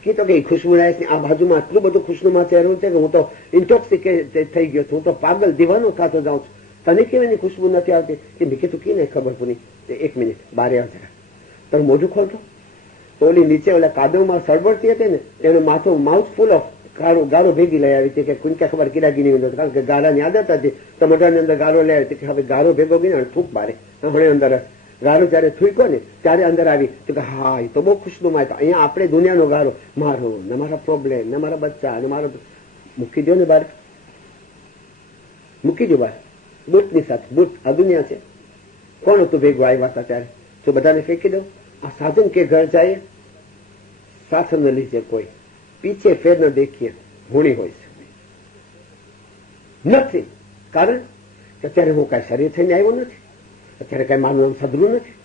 કીધું કે ખુશ્બુ ના એસની આ બાજુમાં આટલું બધું ખુશનુમા ચહેરું છે કે હું તો ઇન્ટોક્સિકેટ થઈ ગયો છું, હું તો પાગલ દીવાનો થતો જાઉં છું. તને કેમ એની ખુશ્બુ નથી આવતી? કે મેં કીધું કે નહીં ખબર પૂરી. એક મિનિટ બારે આવ જરા, તારું મોઢું ખોલતો. તો ઓલી નીચે ઓલા કાદવમાં સળવળતી હતી ને એનું માથું માઉથ ફૂલ ઓફ ગારો ભેગી લઈ આવી હતી કે કોઈને ખબર કિરાગીની અંદર, કારણ કે ગારાની આદત હતી તો મોઢાની અંદર ગારો લઈ આવી કે હવે ગારો ભેગો ગઈ થૂક બારે હમણે અંદર ગારો જયારે થૂક્યો ને ત્યારે અંદર આવી તો કે હા એ તો બહુ ખુશનુમા હતો. અહીંયા આપણે દુનિયાનો ગારો, મારો ને મારા પ્રોબ્લેમ ને મારા બચ્ચા ને મારો, મૂકી દો ને બાર, મૂકી દો બાર. બુટની સાથે બુટ આ દુનિયા છે. કોણ હતું ભેગું આવ્યા હતા ત્યારે? તો બધાને ફેંકી દો. આ સાધન કે ઘર જાય સાથ ન લીજે કોઈ, પીછે ફેર ન દેખીએ, હોણી હોય છે. નથી. કારણ કે અત્યારે હું કઈ શરીર થઈને આવ્યો નથી, અત્યારે કઈ મારું નામ સદરું નથી,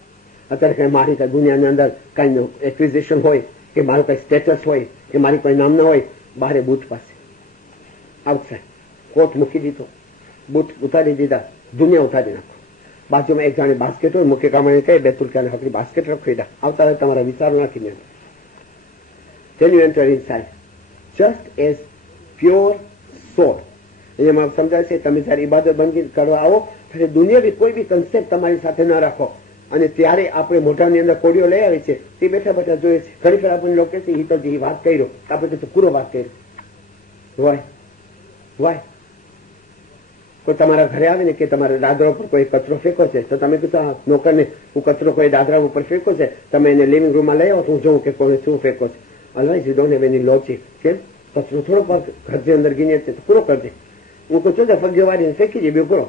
અત્યારે કઈ મારી કઈ દુનિયાની અંદર કઈ એક્વિઝિશન હોય કે મારું કઈ સ્ટેટસ હોય કે મારી કોઈ નામ ના હોય. બારે બુથ પાસે આઉટસાઇડ કોટ મૂકી દીધો, બુથ ઉતારી દીધા, દુનિયા ઉતારી નાખો. બાજુમાં એક જાણે બાસ્કેટ હોય, મુખ્ય કામણી કહે 2 તુલકાની હકડી બાસ્કેટ રખી દા, આવતા તમારા વિચારો નાખીને then you enter inside just as pure soul. એમાં સમજાય છે તમે જયારે ઇબાદત બંદગી કરવા આવો ત્યારે દુનિયાવી કોઈ બી કન્સેપ્ટ તમારી સાથે ન રાખો. અને ત્યારે આપણે મોઢાની અંદર કોડીઓ લઈ આવી છે તે બેઠા બેઠા જોઈએ છે. ઘણી વાર આપણને લોકો કહે છે એ વાત કર્યો, આપણે તો પૂરો વાત કર્યો. વાય કોઈ તમારા ઘરે આવે ને કે તમારા દાદરા ઉપર કોઈ કચરો ફેંકો છે તો તમે કીધું નોકરને હું કચરો કોઈ દાદરા ઉપર ફેંકો છે, તમે એને લિવિંગ રૂમમાં લઈ આવો તો હું જોઉં કે કોને શું ફેંકો છે. Always you don't have any logic. કેમ કચરો થોડો ઘરની અંદર ગીને તો પૂરો કરજે. હું કહું છું ફગે વાળીને ફેંકી દે બે પૂરો.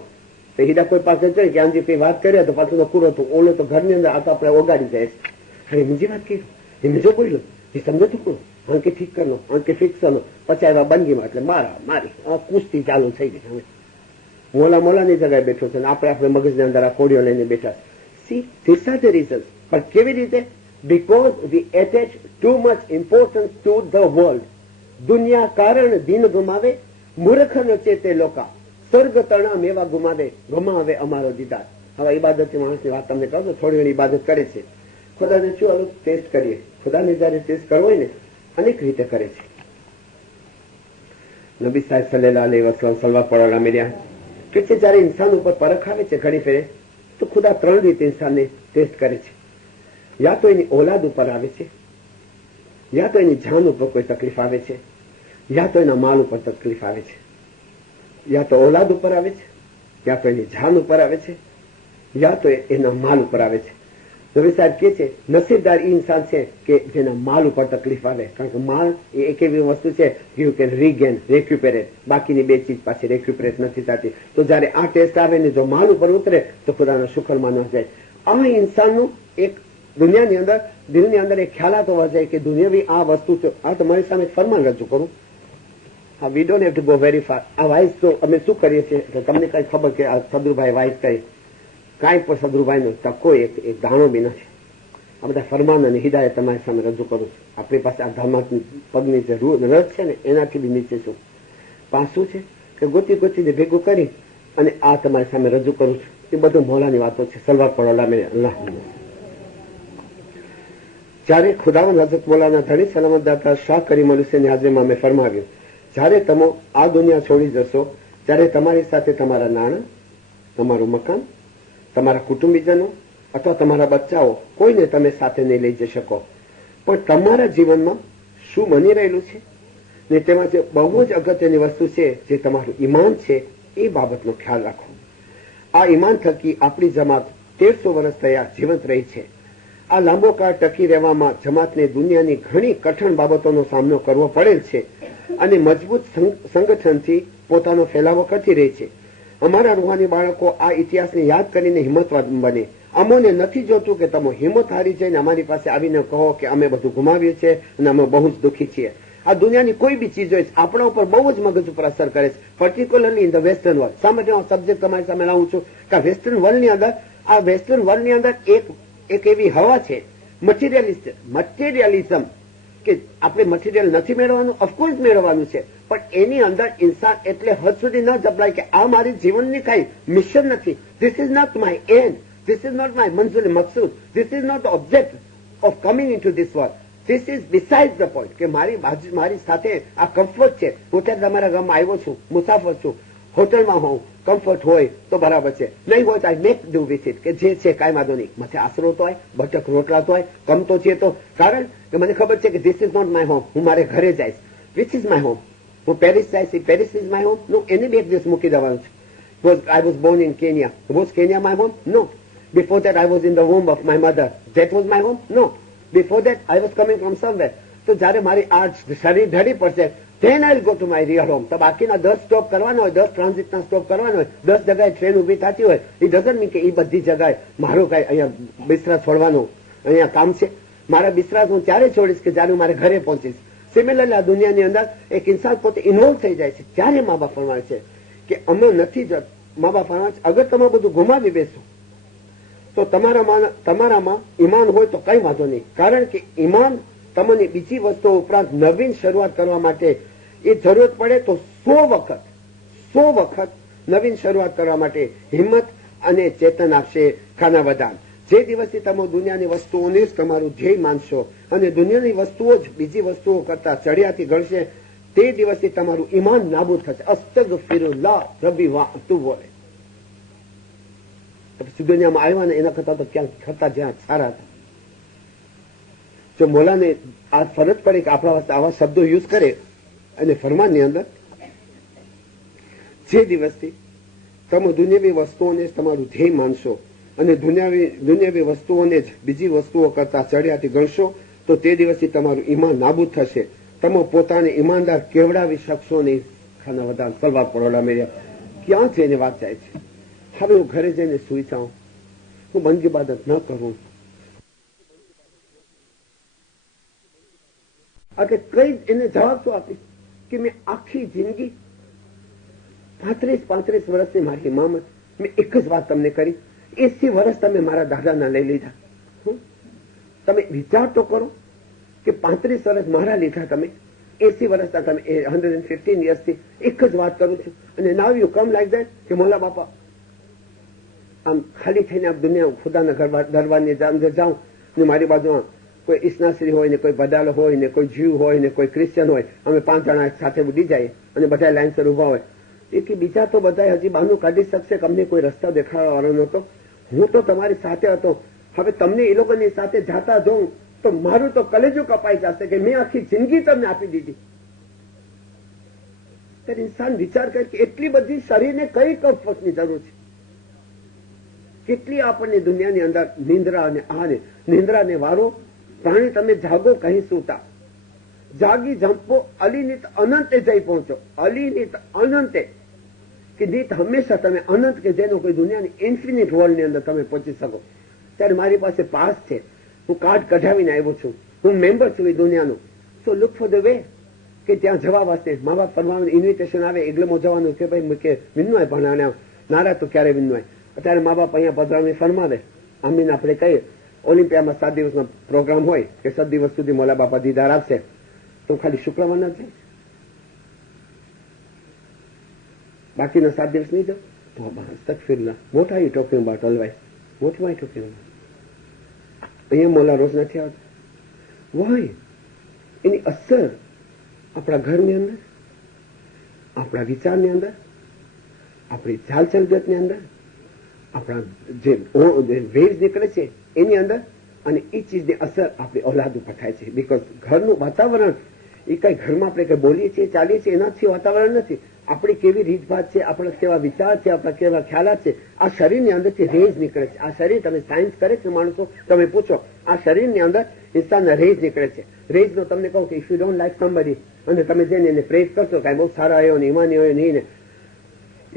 તો હીડા કોઈ પાસે જોઈએ કે આમજી કઈ વાત કર્યા તો પાછું તો પૂરો તો ઓલો તો ઘરની અંદર આ તો આપણે ઓગાડી જાય છે. અરે બીજી વાત કરી એ જો બોલ્યો એ સમજો તો પૂરો આંકે ઠીક કરનો આંકે ફિક્સ કરનો. પછી આવ્યા બંદગીમાં એટલે મારી આ કુસ્તી ચાલુ થઈ ગઈ. હવે મોલાની જગ્યાએ બેઠો છે ને આપણે મગજની અંદર આ કોડીઓ લઈને બેઠા. See this are the reasons. પણ કેવી રીતે? because we attach too much importance to the world. દુનિયા કારણ દિન ગુમાવે, મૂર્ખ ચેતે લોકા, સ્વર્ગ તણા મેવા ગુમાવે અમારો દીદાર. હવે ઇબાદતી માણસની વાત તમને કહું તો થોડી ઘણી ઇબાદત કરે છે. ખુદાને શું આલું ટેસ્ટ કરીએ. ખુદાને જયારે ટેસ્ટ કરવો હોય ને અનેક રીતે કરે છે. નબી સાહેબ સલ્લલ્લાહુ અલૈહિ વસલ્લમ સલવાત પડવાના મળ્યા કે જયારે ઇન્સાન ઉપર પરખ આવે છે ઘણી ફેરે તો ખુદા 3 રીતે ઇન્સાનને ટેસ્ટ કરે છે. યા તો એની ઓલાદ ઉપર આવે છે, યા તો એની જાન ઉપર કોઈ તકલીફ આવે છે, યા તો એના માલ ઉપર તકલીફ આવે છે. યા તો ઓલાદ ઉપર આવે છે, યા તો એની જાન ઉપર આવે છે, યા તો એના માલ ઉપર આવે છે. નબી સાહેબ કે છે નસીબદાર એ ઇન્સાન છે કે જેના માલ ઉપર તકલીફ આવે. કારણ કે માલ એ એક એવી વસ્તુ છે યુ કેન રીગેન રેક્યુપેરેટ. બાકીની 2 ચીજ પાછી રેક્યુપેરેટ નથી થતી. તો જયારે આ ટેસ્ટ આવે ને જો માલ ઉપર ઉતરે તો ખુદાનો શુક્ર માનવા જાય. આ ઇન્સાનનું એક દુનિયાની અંદર દિલની અંદર એક ખ્યાલાત હોવા જાય કે દુનિયાવી આ વસ્તુ છે. આ તમારી સામે ફરમાન રજૂ કરું. હા we don't have to go very far. આ વાઇસ તો અમે શું કરીએ છીએ તમને કઈ ખબર કે આ સદરુભાઈ વાઇસ કઈ કાંઈ પણ સદરુભાઈ નો ટકો એક દાણો બી નથી. આ બધા ફરમાન અને હિદાયત તમારી સામે રજૂ કરું છું. આપણી પાસે આ ધર્માત્મ પગની જે રસ છે ને એનાથી બી નીચે છું. પણ શું છે કે ગોતીને ભેગું કરી અને આ તમારી સામે રજૂ કરું છું. એ બધું મોલાની વાતો છે. સલવાત પડો અલ્લાહ. જ્યારે ખુદાવંદ હઝરત મૌલાના ધણી સલામત દાતા શાહ કરીમ અલ હુસૈનની હાજરીમાં મેં ફરમાવ્યું જ્યારે તમે આ દુનિયા છોડી જશો ત્યારે તમારી સાથે તમારા નાણાં, તમારું મકાન, તમારા કુટુંબીજનો અથવા તમારા બચ્ચાઓ કોઈને તમે સાથે નહીં લઈ જઈ શકો. પણ તમારા જીવનમાં શું બની રહેલું છે ને તેમાં જે બહુ જ અગત્યની વસ્તુ છે જે તમારું ઈમાન છે એ બાબતનો ખ્યાલ રાખો. આ ઈમાન થકી આપણી જમાત 1300 વર્ષ થયા જીવંત રહી છે. આ લાંબો કાળ ટકી રહેવામાં જમાતને દુનિયાની ઘણી કઠણ બાબતોનો સામનો કરવો પડેલ છે અને મજબૂત સંગઠનથી પોતાનો ફેલાવો કરતી રહી છે. અમારા રૂહાની બાળકો આ ઇતિહાસને યાદ કરીને હિંમતવાન બને. અમોને નથી જોતું કે તમે હિંમત હારી જઈને અમારી પાસે આવીને કહો કે અમે બધું ગુમાવ્યું છે અને અમે બહુ જ દુઃખી છીએ. આ દુનિયાની કોઈ બી ચીજ હોય આપણા ઉપર બહુ જ મગજ ઉપર અસર કરે છે. Particularly in the western world. શા માટે હું સબ્જેક્ટ તમારી સામે લાવું છું કે વેસ્ટર્ન વર્લ્ડની અંદર આ વેસ્ટર્ન વર્લ્ડની અંદર એક એવી હવા છે મટીરિયલિઝમ કે આપણે મટીરિયલ નથી મેળવવાનું, ઓફકોર્સ મેળવવાનું છે, પણ એની અંદર ઇન્સાન એટલે હદ સુધી ન જપલાય કે આ મારી જીવનની કઈ મિશન નથી. This is not my end, this is not my મંજૂર મકસૂદ, this is not object of coming into this world, this is beside the point કે મારી સાથે આ કમ્ફર્ટ છે. હું ત્યાં તમારા ગામમાં આવ્યો છું, મુસાફર છું, હોટલમાં હોઉં, કમ્ફર્ટ હોય તો બરાબર છે, નહીં હોય તો I make do with it કે જે છે કાંઈ વાંધો નહીં. માથે આશરો તો હોય, બટક રોટલા તો હોય, ગમતો છે તો કારણ કે મને ખબર છે કે this is not my home. હું મારે ઘરે જઈશ, વિચ ઇઝ માય હોમ. હું પેરિસ જઈશ, Paris is my home. No, એને બે દિવસ મૂકી દેવાનું છે. I was born in Kenya. Was Kenya my home? No. Before that I was in the womb of my mother. That was my home? No. Before that I was coming from somewhere. તો જયારે મારી આ શરીર ઢળી પડશે then I'll go to my real home. તો બાકીના 10 સ્ટોપ કરવાનો હોય, 10 ટ્રાન્ઝિટના સ્ટોપ કરવાનો હોય, 10 જગ્યાએ ટ્રેન ઉભી થતી હોય, એ ડઝન્ટ મીન કે એ બધી જગ્યાએ મારું કઈ અહીંયા બિસ્તરા છોડવાનું અહીંયા કામ છે. મારા બિસ્તરા હું ત્યારે છોડીશ કે જયારે હું મારે ઘરે પહોંચીશ. સિમિલરલી આ દુનિયાની અંદર એક ઇન્સાન પોતે ઇન્વોલ્વ થઈ જાય છે ત્યારે મા બાપ ફરમાવે છે કે અમે નથી જત મા બાપ અગર તમે બધું ગુમાવી બેસો તો તમારામાં ઈમાન હોય તો કઈ વાંધો નહીં, કારણ કે ઈમાન તમને બીજી વસ્તુઓ ઉપરાંત નવીન શરૂઆત કરવા માટે એ જરૂરત પડે તો 100 વખત નવીન શરૂઆત કરવા માટે હિંમત અને ચેતન આપશે ખાનાવદાન. જે દિવસથી તમે દુનિયાની વસ્તુઓને જ તમારું ધ્યેય માનશો અને દુનિયાની વસ્તુઓ જ બીજી વસ્તુઓ કરતા ચડિયાથી ગણશે, તે દિવસથી તમારું ઈમાન નાબૂદ થશે. અસ્તગફિરુલ્લાહ રબી વા તું બોલે પછી દુનિયામાં આવ્યા ને એના કરતા તો ક્યાંક થતા જ્યાં સારા હતા. જો મોલાને આ ફરજ પડે કે આપણા વાસ્તે આવા શબ્દો યુઝ કરે અને ફરમાનની અંદર જે દિવસથી તમે દુનિયાવી વસ્તુઓને જ તમારું ધ્યેય માનશો અને દુનિયાવી વસ્તુઓને જ બીજી વસ્તુઓ કરતા ચડિયાથી ગણશો તો તે દિવસથી તમારું ઈમાન નાબૂદ થશે. તમે પોતાને ઈમાનદાર કેવડાવી શકશો નહીં. ખાનાવદાન સલવાર પરોડા મેળ્યા ક્યાં જઈને વાત જાય છે. હવે હું ઘરે જઈને સુઈ જાઉં, હું બંદગી ઇબાદત ન કરું, એટલે કઈ એને જવાબ શું આપીશ કે મેં આખી જિંદગી 35 વર્ષની મારી ઇમામત મેં એક જ વાત તમને કરી, 80 વર્ષ તમે મારા દાદાના લઈ લીધા. તમે વિચાર તો કરો કે 35 વર્ષ મારા લીધા તમે, 80 વર્ષના તમે 115 યર્સથી એક જ વાત કરું છું અને now you come like that કે મોલા બાપા આમ ખાલી થઈને આપ દુનિયા ખુદાના દરબારની અંદર જાઉં ને મારી બાજુમાં કોઈ ઈસનાશ્રી હોય ને કોઈ બદાલ હોય ને કોઈ જીવ હોય ને કોઈ ક્રિશ્ચિયન હોય, અમે 5 જણા સાથે ઉડી જાય અને બધા લાઈનસર ઉભા હોય. એટલે બીજા તો બધા હજી બહાનું કાઢી શકશે કે અમને કોઈ રસ્તા દેખાડવા વાળો નહોતો, હું તો તમારી સાથે હતો. હવે તમને એ લોકોની સાથે જાતા જોઉં તો મારું તો કલેજું કપાઈ જશે કે મેં આખી જિંદગી તમને આપી દીધી. ત્યારે ઇન્સાન વિચાર કરે કે એટલી બધી શરીરને કઈ કફની જરૂર છે. કેટલી આપણને દુનિયાની અંદર નિંદ્રા અને આને નિંદ્રાને વારો પ્રાણી તમે જાગો કહી સૂતા, જાગી જંપો અલિનિત અનંતે જઈ પહોંચો. અલિનિત અનંતે કે નીત હંમેશા તમે અનંત કે જેનો કોઈ દુનિયાની ઇન્ફિનિટ વર્લ્ડની અંદર તમે પહોંચી શકો. ત્યારે મારી પાસે પાસ છે, હું કાર્ડ કઢાવીને આવ્યો છું, હું મેમ્બર છું એ દુનિયાનો. સો લુક ફોર ધ વે કે ત્યાં જવા વાસ્તે મા બાપ પરવાનું ઇન્વિટેશન આવે એગ્લમો જવાનું કે ભાઈ કે વિનવાય ભણાને નારા તો ક્યારે વિનવાય. અત્યારે મા બાપ અહીંયા પધરાવણી ફરમાવે, આમીને આપણે કહીએ ઓલિમ્પિયામાં 7 દિવસનો પ્રોગ્રામ હોય કે 7 દિવસ સુધી મોલા બાપા દીદાર આપશે તો ખાલી શુક્રવારના જાય, બાકીના 7 દિવસ નહીં જાવ તો અસ્તગફિરુલ્લાહ. What are you talking about always? What are you talking about? અહીંયા મોલા રોજ નથી આવતા. વાય? એની અસર આપણા ઘરની અંદર, આપણા વિચારની અંદર, આપણી ચાલ ચલગતની અંદર, આપણા જે વેવ્સ નીકળે છે એની અંદર, અને એ ચીજની અસર આપણી ઓલાદ ઉપર થાય છે. બીકોઝ ઘરનું વાતાવરણ એ કઈ ઘરમાં આપણે કઈ બોલીએ છીએ ચાલીએ છીએ એનાથી વાતાવરણ નથી. આપણી કેવી રીતભાત છે, આપણા કેવા વિચાર છે, આપણા કેવા ખ્યાલાત છે, આ શરીરની અંદરથી રેજ નીકળે છે. આ શરીર તમે સાયન્સ કરે છે માણસો, તમે પૂછો આ શરીરની અંદર ઇન્સાનના રેજ નીકળે છે. રેજનો તમને કહું કે if you don't like somebody અને તમે જઈને એને પ્રેઝ કરશો કે બહુ સારા આવ્યો ને ઈમાની હોય નહીં ને,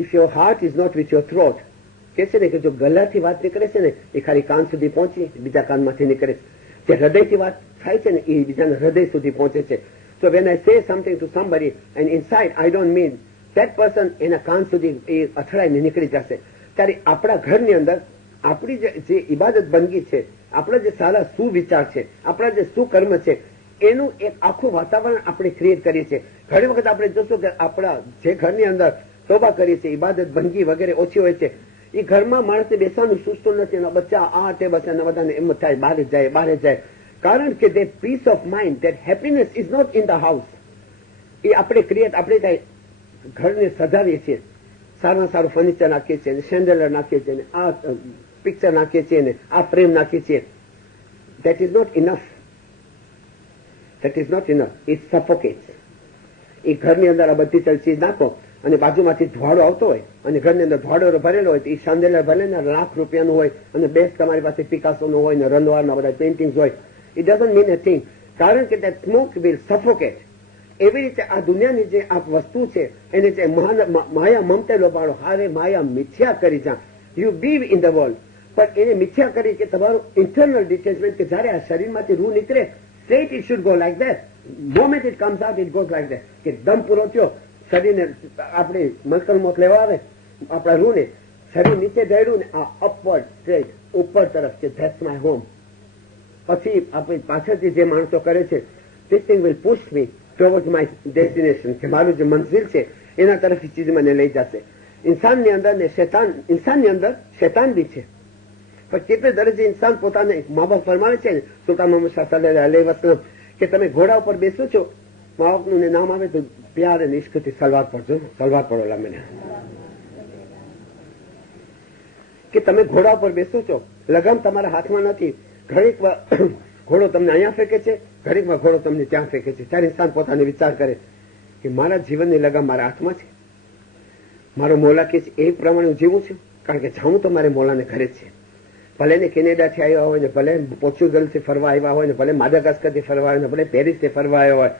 if your heart is not with your throat, કે છે ને કે જો ગલાથી વાત નીકળે છે ને એ ખાલી કાન સુધી પહોંચી બીજા કાનમાંથી નીકળે છે, જે હૃદયથી વાત થાય છે ને એ બીજાના હૃદય સુધી પહોંચે છે. So when I say something to somebody and inside I don't mean that person એના કાન સુધી એ અથડાઈને નીકળી જશે. ત્યારે આપણા ઘરની અંદર આપણી જે ઇબાદત બંદગી છે, આપણા જે સારા સુવિચાર છે, આપણા જે સુકર્મ છે, એનું એક આખું વાતાવરણ આપણે ક્રિએટ કરીએ છીએ. ઘણી વખત આપણે જોશું કે આપણા જે ઘરની અંદર તોબા કરીએ છીએ, ઇબાદત બંદગી વગેરે ઓછી હોય છે, એ ઘરમાં માણસને બેસવાનું સૂચતું નથી. એના બચ્ચા આ તે બસ એના બધાને એમ થાય બહાર જાય. કારણ કે that peace of mind, that happiness is not in the house. એ આપણે ક્રિએટ, આપણે ત્યાં ઘરને સજાવીએ છીએ, સારામાં સારું ફર્નિચર નાખીએ છીએ, શેન્ડેલર નાખીએ છીએ, આ પિક્ચર નાખીએ છીએ ને આ ફ્રેમ નાખીએ છીએ. That is not enough. That is not enough. It suffocates. એ ઘરની અંદર આ બધી ચીજ નાખો અને બાજુમાંથી ધોવાડો આવતો હોય અને ઘરની અંદર ધોવાડો ભરેલો હોય તો એ શાંદેલર ભલે ને લાખ રૂપિયાનું હોય અને બેસ્ટ તમારી પાસે પિકાસોનું હોય ને રનવારના બધા પેઇન્ટિંગ્સ હોય, it doesn't mean a thing. કારણ કે that smoke will suffocate. એવી રીતે આ દુનિયાની જે આ વસ્તુ છે એને જે માયા મમતેલો પાડો, હારે માયા મિથ્યા કરી જા, યુ બીવ ઇન ધ વર્લ્ડ, પણ એને મિથ્યા કરી કે તમારું ઇન્ટરનલ ડિટેચમેન્ટ કે જયારે આ શરીરમાંથી રૂહ નીકળે straight it should go like that. Moment it comes out it goes like that. કે દમ પૂરો થયો, શરીરને આપણે મલકલ મોત લેવા આવે આપણા રૂ ને શરીર નીચે ઢળ્યું ને આ અપવર્ડ સ્ટ્રેટ ઉપર તરફ કે ધેટ્સ માય હોમ. પછી આપણે પાછળથી જે માણસો કરે છે this thing will push me towards my destination, કે મારું જે મંઝિલ છે એના તરફ ચીજ મને લઈ જશે. ઇન્સાનની અંદર ને ઇન્સાનની અંદર શેતાન બી છે, પણ કેટલે દરજ્જે ઇન્સાન પોતાને મા બાપ ફરમાવે છે ને સુલ્તાન મોહમ્મદ શાહ સલ્લલ્લાહુ અલૈહિ વસલ્લમ કે તમે ઘોડા ઉપર બેસો છો, મા બાપનું નામ આવે તો પ્યાર અને ઇશ્કથી સલવાર પડજો, સલવાર પડો લામને, કે તમે ઘોડા ઉપર બેસો છો, લગામ તમારા હાથમાં નથી. ઘડીક ઘોડો તમને અહીંયા ફેંકે છે, ઘડીકમાં ઘોડો તમને ત્યાં ફેંકે છે. ત્યારે ઇન્સાન પોતાને વિચાર કરે કે મારા જીવનની લગામ મારા હાથમાં છે, મારો મોલા કે છે એ પ્રમાણે હું જીવું છું, કારણ કે જાઉં તો મારે મોલાને ઘરે જ છે. ભલે ને કેનેડાથી આવ્યા હોય ને ભલે પોર્ચુગલથી ફરવા આવ્યા હોય ને ભલે માદાગાસ્કરથી ફરવા આવ્યા હોય ને ભલે પેરિસથી ફરવા આવ્યા હોય,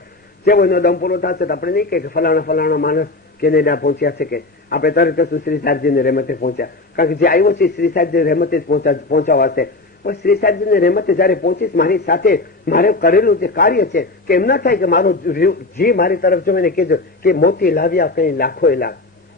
જેવો એનો દમ પૂરો થશે તો આપણે નહીં કહે કે ફલાણા માણસ કેનેડા પહોંચ્યા છે, કે આપણે તરત શ્રી સાહેબજીની રહેમતે પહોંચ્યા, કારણ કે જે આવ્યો છે શ્રી સાહેબજી રહેમતે જ પહોંચાવા છે. પણ શ્રી સાહેબજીની રહેમતે જયારે પહોંચીશ મારી સાથે મારે કરેલું જે કાર્ય છે કે એમ ના થાય કે મારો જી મારી તરફ જો એને કીધું કે મોતી લાવ્યા કઈ લાખો લાખ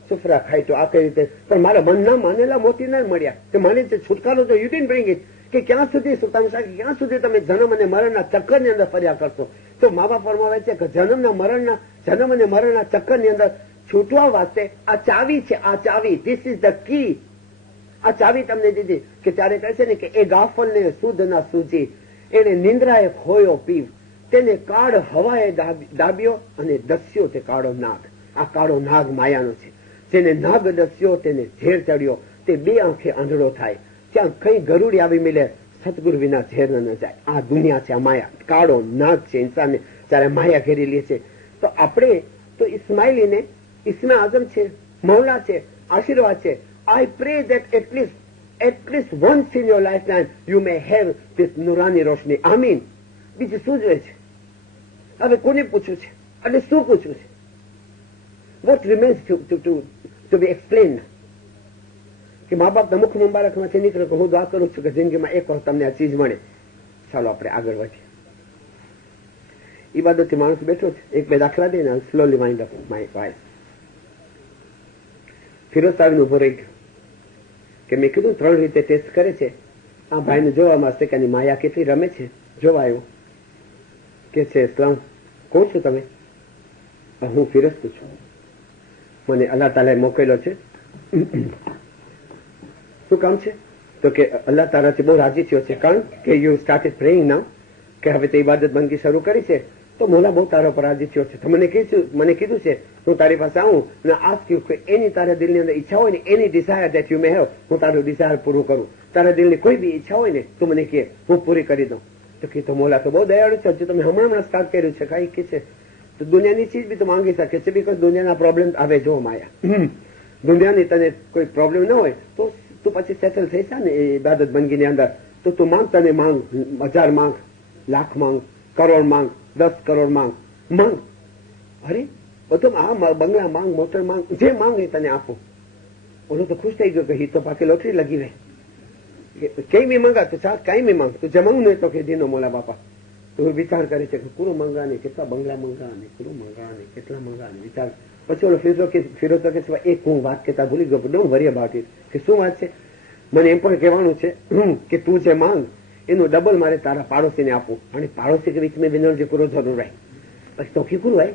સુફરા ખાય તો આ કઈ રીતે, પણ મારા મનના માનેલા મોતી ના મળ્યા, કે મને જે છુટકારો તો યુ ડિડન્ટ બ્રિંગ ઇટ, કે ક્યાં સુધી સુલતાન શાહ ક્યાં સુધી તમે જન્મ અને મરણના ચક્કરની અંદર ફર્યા કરશો. તો મા બાપ ફરમાવે છે કે જન્મ અને મરણના ચક્કરની અંદર છૂટવા વાસ્તે આ ચાવી છે, આ ચાવી, ધીસ ઇઝ ધ કી. આ ચાવી તમને દીધી કે ત્યારે કહે છે ને કે એ ગાફલને સુધ ના સૂજી, એને નિંદ્રાએ ખોયો પીવ, તેને કાળ હવાએ દાબ્યો અને દસ્યો તે કાળો નાગ. આ કાળો નાગ માયાનો છે, જેને નાગ દસ્યો તેને ઝેર ચડ્યો, તે બે આંખે આંધળો થાય, ત્યાં કઈ ગરુડી આવી મિલે સતગુરુ વિના ઝેર ન જાય. આ દુનિયા છે, આ માયા કાળો નાગ છે. ઇન્સાનને જયારે માયા ઘેરી લે છે તો આપણે તો ઇસ્માઇલીને ઇસ્મા આઝમ છે, મૌલા છે, આશીર્વાદ છે. I pray that at least once in your lifetime you may have this nurani roshni. આમીન. બીજું શું જોઈએ છે? હવે કોને પૂછવું છે અને શું પૂછવું છે? What remains to be explained? કે મા બાપના મુખ મુબારકમાંથી નીકળે કે હું દુઆ કરું છું કે જિંદગીમાં એક વખત તમને આ ચીજ મળે. ચાલો આપણે આગળ વધીએ. ઇબાદતથી માણસ બેઠો છે, એક બે દાખલા દઈને slowly mind up my wife. Firoz સાહેબ ઉભો રહી ગયો કે મેં કીધું 3 રીતે ટેસ્ટ કરે છે. આ ભાઈને જોવા મળશે કે આની માયા કેટલી રમે છે. જોવા આવ્યો કે છે ઇસ્લામ કોણ છો તમે? હું ફિરોઝ છું, મને અલ્લાહ તાલાએ મોકલ્યો છે. શું કામ છે? તો કે અલ્લાહ તાલાથી બહુ રાજી થયો છે, કારણ કે યુ સ્ટાર્ટેડ પ્રેઇંગ નાઉ, કે હવે તે ઇબાદત બંદગી શરૂ કરી છે તો મોલા બહુ તારા પર રાજી થયો છે. તો મને કીધું છે હું તારી પાસે આવું અને આસ્ક યુ કે એની તારા દિલની અંદર ઈચ્છા હોય ને, any desire that you may have, હું તારું ડિઝાયર પૂરું કરું. તારા દિલની કોઈ બી ઈચ્છા હોય ને તું મને કહે, હું પૂરી કરી દઉં. તો કે તો મોલા તો બહુ દયાળુ છે, હજુ તમે હમણાં સ્ટાર્ટ કર્યું છે કઈ કે છે તો દુનિયાની ચીજ બી તો માંગી શકે છે, બીકોઝ દુનિયાના પ્રોબ્લેમ આવે. જો માયા દુનિયાની તને કોઈ પ્રોબ્લેમ ન હોય તો તું પછી સેટલ થઈ જા ને એ ઇબાદત બંદગીની અંદર. તો તું માંગ, તને માંગ, 1000 માંગ, લાખ માંગ, કરોડ માંગ, 10 કરોડ માંગ. અરે બધું આ બંગલા માંગ, મોટર માંગ, જે માંગ એ તને આપો. ઓલો તો ખુશ થઈ ગયો કે તો પાકી લોટરી લગી રહે. કઈ બી મંગા તો ચાલ, કઈ બી માંગ, તું જમવું નહીં તો કે દીનો મોલા બાપા. તો વિચાર કરે છે કે પૂરું મંગા ને કેટલા બંગલા મંગા ને પૂરું મંગા ને કેટલા મંગા ને વિચાર. પછી ઓલો ફિરોઝ કે એક હું વાત કહેતા ભૂલી ગયો, ડોન્ટ વરી અબાઉટ ઇટ. કે શું વાત છે? મને એમ પણ કહેવાનું છે કે તું જે માંગ એનું ડબલ મારે તારા પાડોશીને આપવું, અને પાડોશી કે બીચ મેં વિનર્જી પૂરો જરૂર રહે. પછી તો કીકું ભાઈ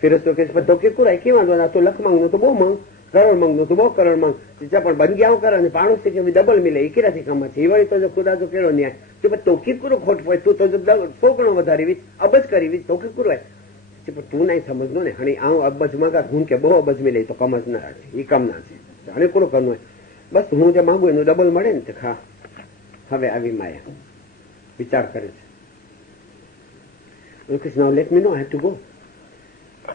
ફિરોઝ તો કીકું રાય કેવા વાંધો, તો લખ માંગનું તો બહુ માંગ, કરોડ માંગનું તો બહુ કરોડ માંગ, પણ બન ગયા કરે અને પાડોશી કે ડબલ મિલે એ કેરાથી કામ છે. એ વળી તો જો ખુદા તો કેળો ન્યાય તો કીકું ખોટ હોય, તું તો 100 ગણો વધારી વીચ, અબજ કરી વીચ તો કીકું હોય. પણ તું નહીં સમજનો ને, હણી આવું અબજ માંગા હું કે બહુ અબજ મિલે તો કમ જ ના છે, એ કમ ના છે. અને કોનું કરવું હોય, બસ હું જે માંગુ એનું ડબલ મળે ને તો ખા. હવે આવી માયા વિચાર કરે છે. Now let me know, I have to go.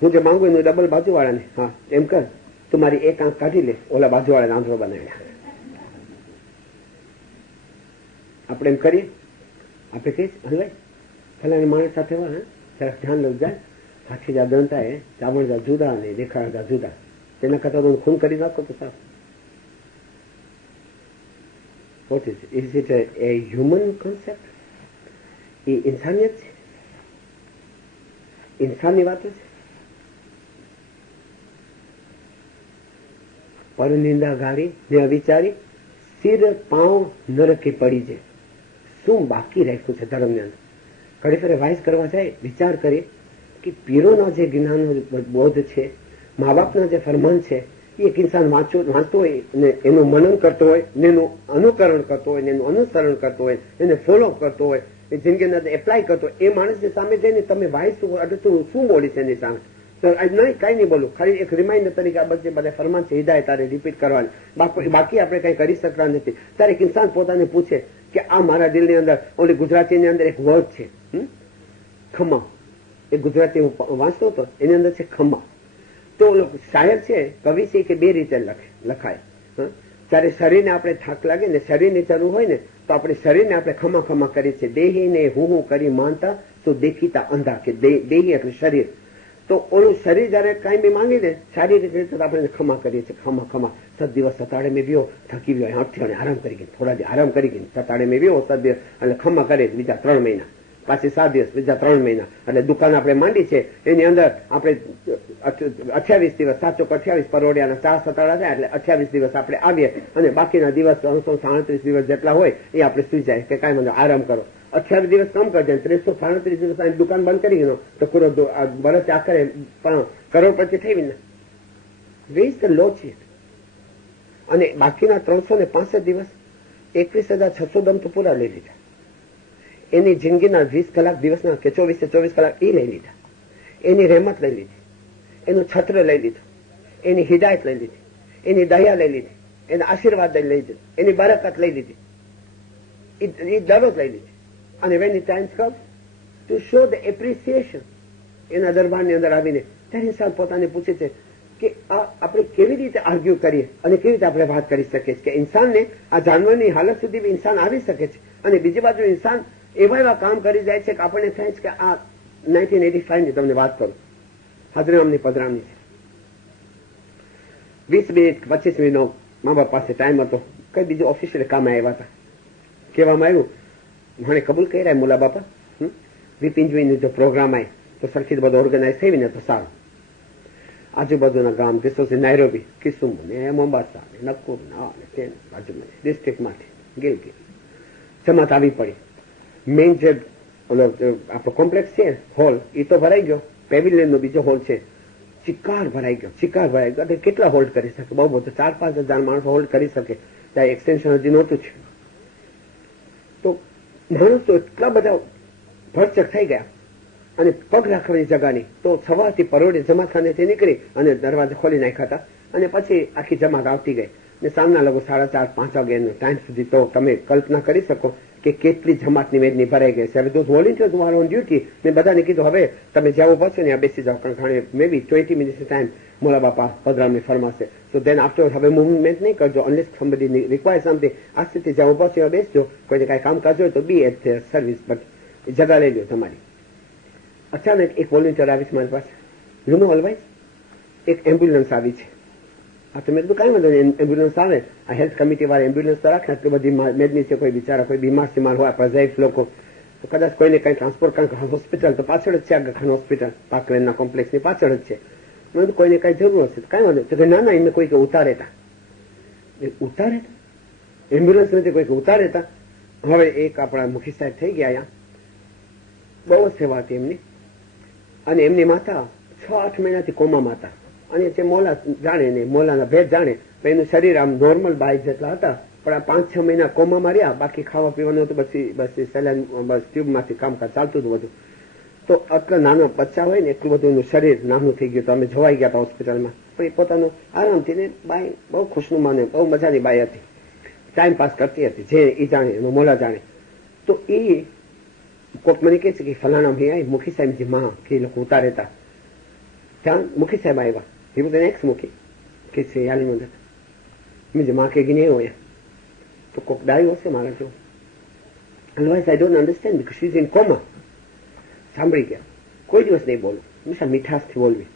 હું જે માંગુ એનું ડબલ બાજુ વાળાને, હા એમ કર, તું મારી એક આંખ કાઢી લે, ઓલા બાજુ વાળાને આંધળો બનાવ્યા. આપણે એમ કરીએ, આપણે કહીશ હલવાય ફલાની માણસ સાથે જરાક ધ્યાન લઉં જાય, હાથી જા દંતા એ ચામડજા જુદા અને દેખાડતા જુદા, તેના કરતા તો ખૂન કરી નાખો તો સારું. What is it a human concept? એ ઇન્સાનિયત છે, ઇન્સાનની વાતો છે. પરનિંદા ગાળી ને અવિચારી સિર પાઉં નરકે પડી જાય. શું બાકી રાખ્યું છે ધર્મની અંદર? ઘડી ફેરે વાઇસ કરવા જાય, વિચાર કરીએ કે પીરોના જે જ્ઞાન બોધ છે, મા બાપના જે ફરમાન છે, એ એક ઇન્સાન વાંચતો હોય ને એનું મનન કરતો હોય ને એનું અનુકરણ કરતો હોય ને એનું અનુસરણ કરતો હોય, એને ફોલો કરતો હોય, એ જિંદગીની અંદર એપ્લાય કરતો હોય, એ માણસની સામે જઈને તમે વાઇસ શું બોલીશ એની સામે? નહીં, કઈ નહીં બોલું, ખાલી એક રિમાઇન્ડર તરીકે આ બધા ફરમાન છે, હિદાયત તારે રિપીટ કરવાની, બાકી આપણે કઈ કરી શકતા નથી. ત્યારે એક ઇન્સાન પોતાને પૂછે કે આ મારા દિલની અંદર ઓલી ગુજરાતીની અંદર એક વર્ડ છે, ખમ્મા. એ ગુજરાતી હું વાંચતો હતો, એની અંદર છે ખમ્મા. તો શાયર છે, કવિ છે કે બે રીતે લખાય. ત્યારે શરીરને આપણે થાક લાગે ને શરીરની જરૂર હોય ને તો આપણે શરીરને આપણે ખમા ખમા કરીએ છીએ. દેહીને હું કરી માનતા તો દેખીતા અંધા, કે દેહી એટલે શરીર. તો ઓલું શરીર જયારે કઈ બી માંગી દે શારીરિક રીતે આપણે ખમા કરીએ છીએ, ખમા ખમા. 7 દિવસ સતાડે મેં વ્યો, થકી ગયો, 8 થી આરામ કરી ગઈ, થોડા દિવસ આરામ કરી ગઈ, સતાડે મેં વ્યો 7 દિવસ એટલે ખમા કરે બીજા 3 મહિના, પાછી 7 દિવસ બીજા 3 મહિના. એટલે દુકાન આપણે માંડી છે એની અંદર આપણે 28 દિવસ, 7 ચોક 28 પરોડિયાના 4 સતાડા થાય એટલે 28 દિવસ આપણે આવીએ અને બાકીના દિવસ 337 દિવસ જેટલા હોય એ આપણે સુઈ જાય કે કાંઈ મને આરામ કરો. 28 દિવસ કામ કરજે, 337 દિવસ અહીં દુકાન બંધ કરી ગયો તો પૂરો વર્ષ આખરે કરોડપતિ થઈ ને. વેઇઝ ધ લોજિક. અને બાકીના 365 દિવસ 21,600 દમ તો પૂરા લઈ લીધા. એની જિંદગીના 20 કલાક દિવસના કે 24 કલાક એ લઈ લીધા. એની રહેમત લઈ લીધી, એનું છત્ર લઈ લીધું, એની હિદાયત લઈ લીધી, એની દયા લઈ લીધી, એના આશીર્વાદ લઈ લીધી, એની બરકત લઈ લીધી, એ દરરોજ લઈ લીધી. અને when it times comes to show the appreciation એના દરબારની અંદર આવીને ત્યારે ઇન્સાન પોતાને પૂછે છે કે આપણે કેવી રીતે આર્ગ્યુ કરીએ અને કેવી રીતે આપણે વાત કરી શકીએ કે ઇન્સાનને આ જાનવરની હાલત સુધી ઇન્સાન આવી શકે છે. અને બીજી બાજુ ઇન્સાન એવા કામ કરી જાય છે કે આપણને થાય છે કે આ 1985 ની તમને વાત કરું, હજરામની પધરામની છે. 20 મિનિટ 25 મિનિટનો મા બાપ પાસે ટાઈમ હતો, કઈ બીજું ઓફિશિયલ કામ આવ્યા હતા. કહેવામાં આવ્યું મને કબૂલ કર્યા મુલા બાપા, વિપિનજીનો જો પ્રોગ્રામ આવે તો સરખી બધું ઓર્ગેનાઇઝ થઈ ને તો સારું. આજુબાજુના ગામ દિસ નાયરોબી, કિસુમ ને મોમ્બાસા ને નકુર ને બાજુમાં ડિસ્ટ્રિક્ટમાંથી ગિલગિત જમાત આવી પડી. મેઇન જે આપણો કોમ્પ્લેક્સ છે હોલ એ તો ભરાઈ ગયો, પેવિલિયન નો બીજો હોલ છે ચિકાર ભરાઈ ગયો. એટલે કેટલા હોલ્ડ કરી શકે? બહુ બધું 4-5 હજાર માણસો હોલ્ડ કરી શકે. ત્યાં એક્સટેન્શન હજી નહોતું છે. તો માણસો એટલા બધા ભરચક થઈ ગયા અને પગ રાખવાની જગાની તો સવારથી પરોડે જમાતખાનેથી નીકળી અને દરવાજા ખોલી નાખ્યા હતા અને પછી આખી જમાત આવતી ગઈ ને સાંજના લગો 4:30-5 વાગ્યાનો ટાઈમ સુધી તો તમે કલ્પના કરી શકો કે કેટલી જમાતની મેદની ભરાઈ ગઈ છે. હવે તો વોલેન્ટિયર્સ વર ઓન ડ્યુટી મેં બધાને કીધું હવે તમે જવું પડશે ને આ બેસી જાઓ, કારણ મે બી 20 મિનિટ્સ ટાઈમ મોલા બાપા પધરામણી ફરમાશે. સો દેન આફ્ટર હવે મુવમેન્ટ નહીં કરજો અનલેસ સમબડી રિક્વાયર સમથિંગ. આ સ્થિતિ જવું પડશે, હવે બેસજો, કોઈને કાંઈ કામ કરજો હોય તો બી એટ સર્વિસ, બટ જગા લઈ લો તમારી. અચાનક એક વોલેન્ટિયર આવી છે મારી પાસે, યુ નો ઓલવાઇઝ એક એમ્બ્યુલન્સ આવી છે. આ તમે કીધું કાંઈ વાંધો નહીં, એમ્બ્યુલન્સ આવે, આ હેલ્થ કમિટી વાળા એમ્બ્યુલન્સ તો રાખે, એટલી બધી મેદની છે, કોઈ બિચારા કોઈ બીમાર હોય આપણા ઝાઇફ લોકો તો કદાચ કોઈને કંઈ ટ્રાન્સપોર્ટ, કારણ હોસ્પિટલ તો પાછળ જ છે, આગળ ખાન હોસ્પિટલ પાકલેનના કોમ્પ્લેક્સની પાછળ જ છે. મેં કોઈને કાંઈ જરૂર હશે તો કાંઈ વાંધો તો કે ના ના એમને કોઈ ઉતારે હતા એમ્બ્યુલન્સ નથી કોઈ ઉતારે હતા. હવે એક આપણા મુખી સાહેબ થઈ ગયા અહીંયા, બહુ જ સેવા હતી એમની, અને એમની માતા 6-8 મહિનાથી કોમામાં હતા. અને જે મોલા જાણે ને મોલાના ભેદ જાણે, એનું શરીર આમ નોર્મલ બાય જેટલા હતા, પણ આ 5-6 મહિના કોમામાં રહ્યા, બાકી ખાવા પીવાનું હતું, બસ સેલાઈન બસ ટ્યુબમાંથી કામકાજ ચાલતું હતું બધું. તો આટલા નાના બચ્ચા હોય ને એટલું બધું એનું શરીર નાનું થઈ ગયું. તો અમે જોવાઈ ગયા હતા હોસ્પિટલમાં, પણ એ પોતાનું આરામથી ને બાઈ બહુ ખુશનુમા ને બહુ મજાની બાઈ હતી, ટાઈમ પાસ કરતી હતી, જે એ જાણે એનો મોલા જાણે. તો એ કોક મને કહે છે કે ફલાણા ભાઈ આવી મુખી સાહેબજી માં કે એ લોકો ઉતારે હતા, ત્યાં મુખી સાહેબ આવ્યા, એ બધા એક્સ મુખી કે છે યાલી મંદિર મુझे माँ के गिने हो तो कोक डायो हશે મારા જો. otherwise I don't understand because she's in coma. સાંભળી ગયા, કોઈ દિવસ નહીં બોલું, હંમેશા મીઠાશથી બોલવી.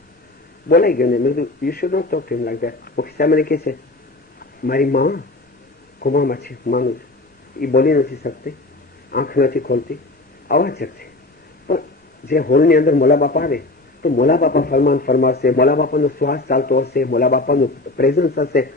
બોલાઈ ગયો ને મેં કીધું you should not talk to him like that. મુખી સાહેબ મને કહે છે મારી માં કોમામાં છે, માનું એ બોલી નથી શકતી, આંખ નથી ખોલતી, અવાજ છે. પણ જે હોલની અંદર મોલા બાપા આવે તો મોલા બાપા ફરમાન ફરમાશે, મોલા બાપાનો શ્વાસ ચાલતો હશે, મોલા બાપાનું પ્રેઝન્સ હશે,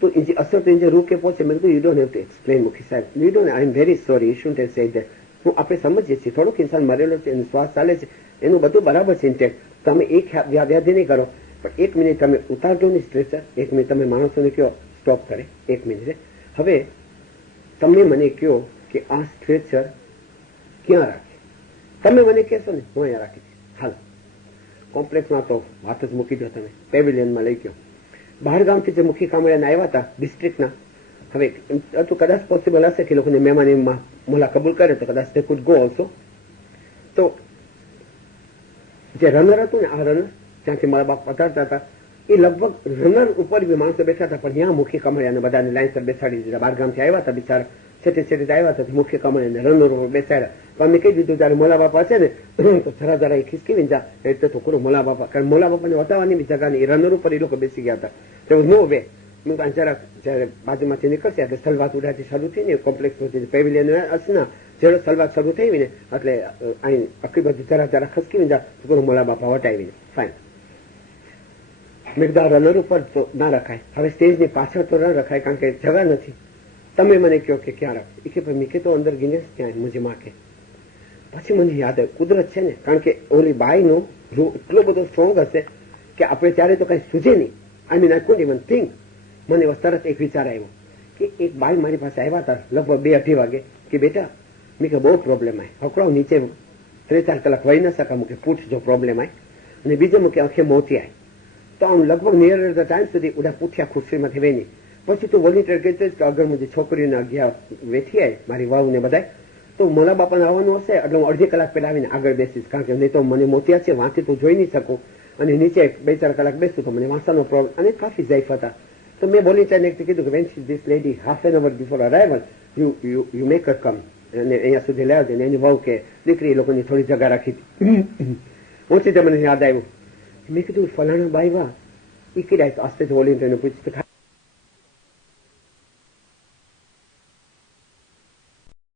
तो इनजी असर तो इनजे रूह के पहुंचे मैं तो you don't have to explain मुखी साहब you don't I am very sorry you shouldn't have said that હું આપણે સમજીએ છીએ થોડોક ઇન્સાન મરેલો છે શ્વાસ ચાલે છે એનું બધું બરાબર છે ઇન્ટેક્ટ તમે એક વ્યાધિ નહીં કરો પણ 1 મિનિટ તમે ઉતારજો ને સ્ટ્રેચર 1 મિનિટ તમે માણસોને કયો સ્ટોપ કરે 1 મિનિટ હવે તમે મને કયો કે આ સ્ટ્રેચર ક્યાં રાખે તમે મને કહેશો ને હું અહીંયા રાખી હાલ કોમ્પ્લેક્સમાં તો વાત જ મૂકી દો તમે પેવિલિયનમાં લઈ ગયો બહાર ગામથી જે મુખી કામળિયાને આવ્યા હતા ડિસ્ટ્રિક્ટના હવે તો કદાચ પોસિબલ હશે કે લોકોને મહેમાનીમાં મોલા કબૂલ કરે તો કદાચ તે કુડ ગો ઓલ્સો તો જે રનર હતું ને આ રનર ત્યાંથી મારા બાપ પધારતા હતા એ લગભગ રનર ઉપર બી માણસો બેઠા હતા પણ ત્યાં મુખી કમળિયાને બધાને લાઈનસર બેસાડી દીધા બાર ગામથી આવ્યા હતા બિચારા છેટે છેટે આવ્યા હતા મુખ્ય કમળિયાને રનર ઉપર બેસાડ્યા તો અમે કહી દીધું ત્યારે મોલા બાપા છે ને તો જરા એ ખિસકી જા એટલે તો પૂરો મોલા બાપા કારણ મોલા બાપાને વતાવવાની બી જગા એ રનર ઉપર એ લોકો બેસી ગયા હતા there was no way જરા જયારે બાજુમાંથી નીકળશે એટલે સલવાત ઉડાથી શરૂ થઈ ને કોમ્પ્લેક્સ પેવિલિયન હશે ને જેડો સલવાત શરૂ થઈ ને એટલે અહીં આખી બધી જરા ખસકી જા પૂરો મોલા બાપા વટાવીને ફાઇન મેઘદા રનર ઉપર તો ના રખાય હવે સ્ટેજની પાછળ તો ન રખાય કારણ કે જગા નથી તમે મને કહો કે ક્યાં રાખો એ કે ભાઈ મીકે તો અંદર ગિનેસ ત્યાં મુજે માં કે પછી મને યાદ આવ્યું કુદરત છે ને કારણ કે ઓલી બાઈનો રૂ એટલો બધો સ્ટ્રોંગ હશે કે આપણે ત્યારે તો કઈ સૂજે નહીં I mean I could even think મને તરત એક વિચાર આવ્યો કે એક બાઈ મારી પાસે આવ્યા હતા લગભગ 2-2:30 વાગે કે બેટા મેં કે બહુ પ્રોબ્લેમ આવે હકડાવ નીચે 3-4 કલાક વહી ન શકા મૂકે પૂછ જો પ્રોબ્લેમ આવે અને બીજો મૂકે આંખે મોતી આવે તો આમ લગભગ નિયર ધ ટાઈમ સુધી ઉડા પૂઠ્યા ખુરશીમાંથી વેની પછી તું વોલિન્ટિયર કહેતો કે અગર મુજે છોકરીઓને ગયા વેઠી આવી મારી વાવ ને બધા તો મોલા બાપાને આવવાનું હશે એટલે હું 1.5 કલાક પહેલા આવીને આગળ બેસીશ કારણ કે નહીં તો મને મોતિયા છે વાંચી તો જોઈ નહીં શકું અને નીચે 2-4 કલાક બેસું તો મને વાંચવાનો પ્રોબ્લેમ અને કાફી જાઈફ હતા તો મેં વોલિન્ટિયરને કીધું કે when this lady half an hour before arrival you make her come અને અહીંયા સુધી લેવા દે એની વહુ કે દીકરી એ લોકોની થોડી જગા રાખી હતી ઓછી મને યાદ આવ્યું મેં કીધું ફલાણા બાઈ વા એ કીધા તો આસ્તે વોલિન્ટિયરને પૂછતું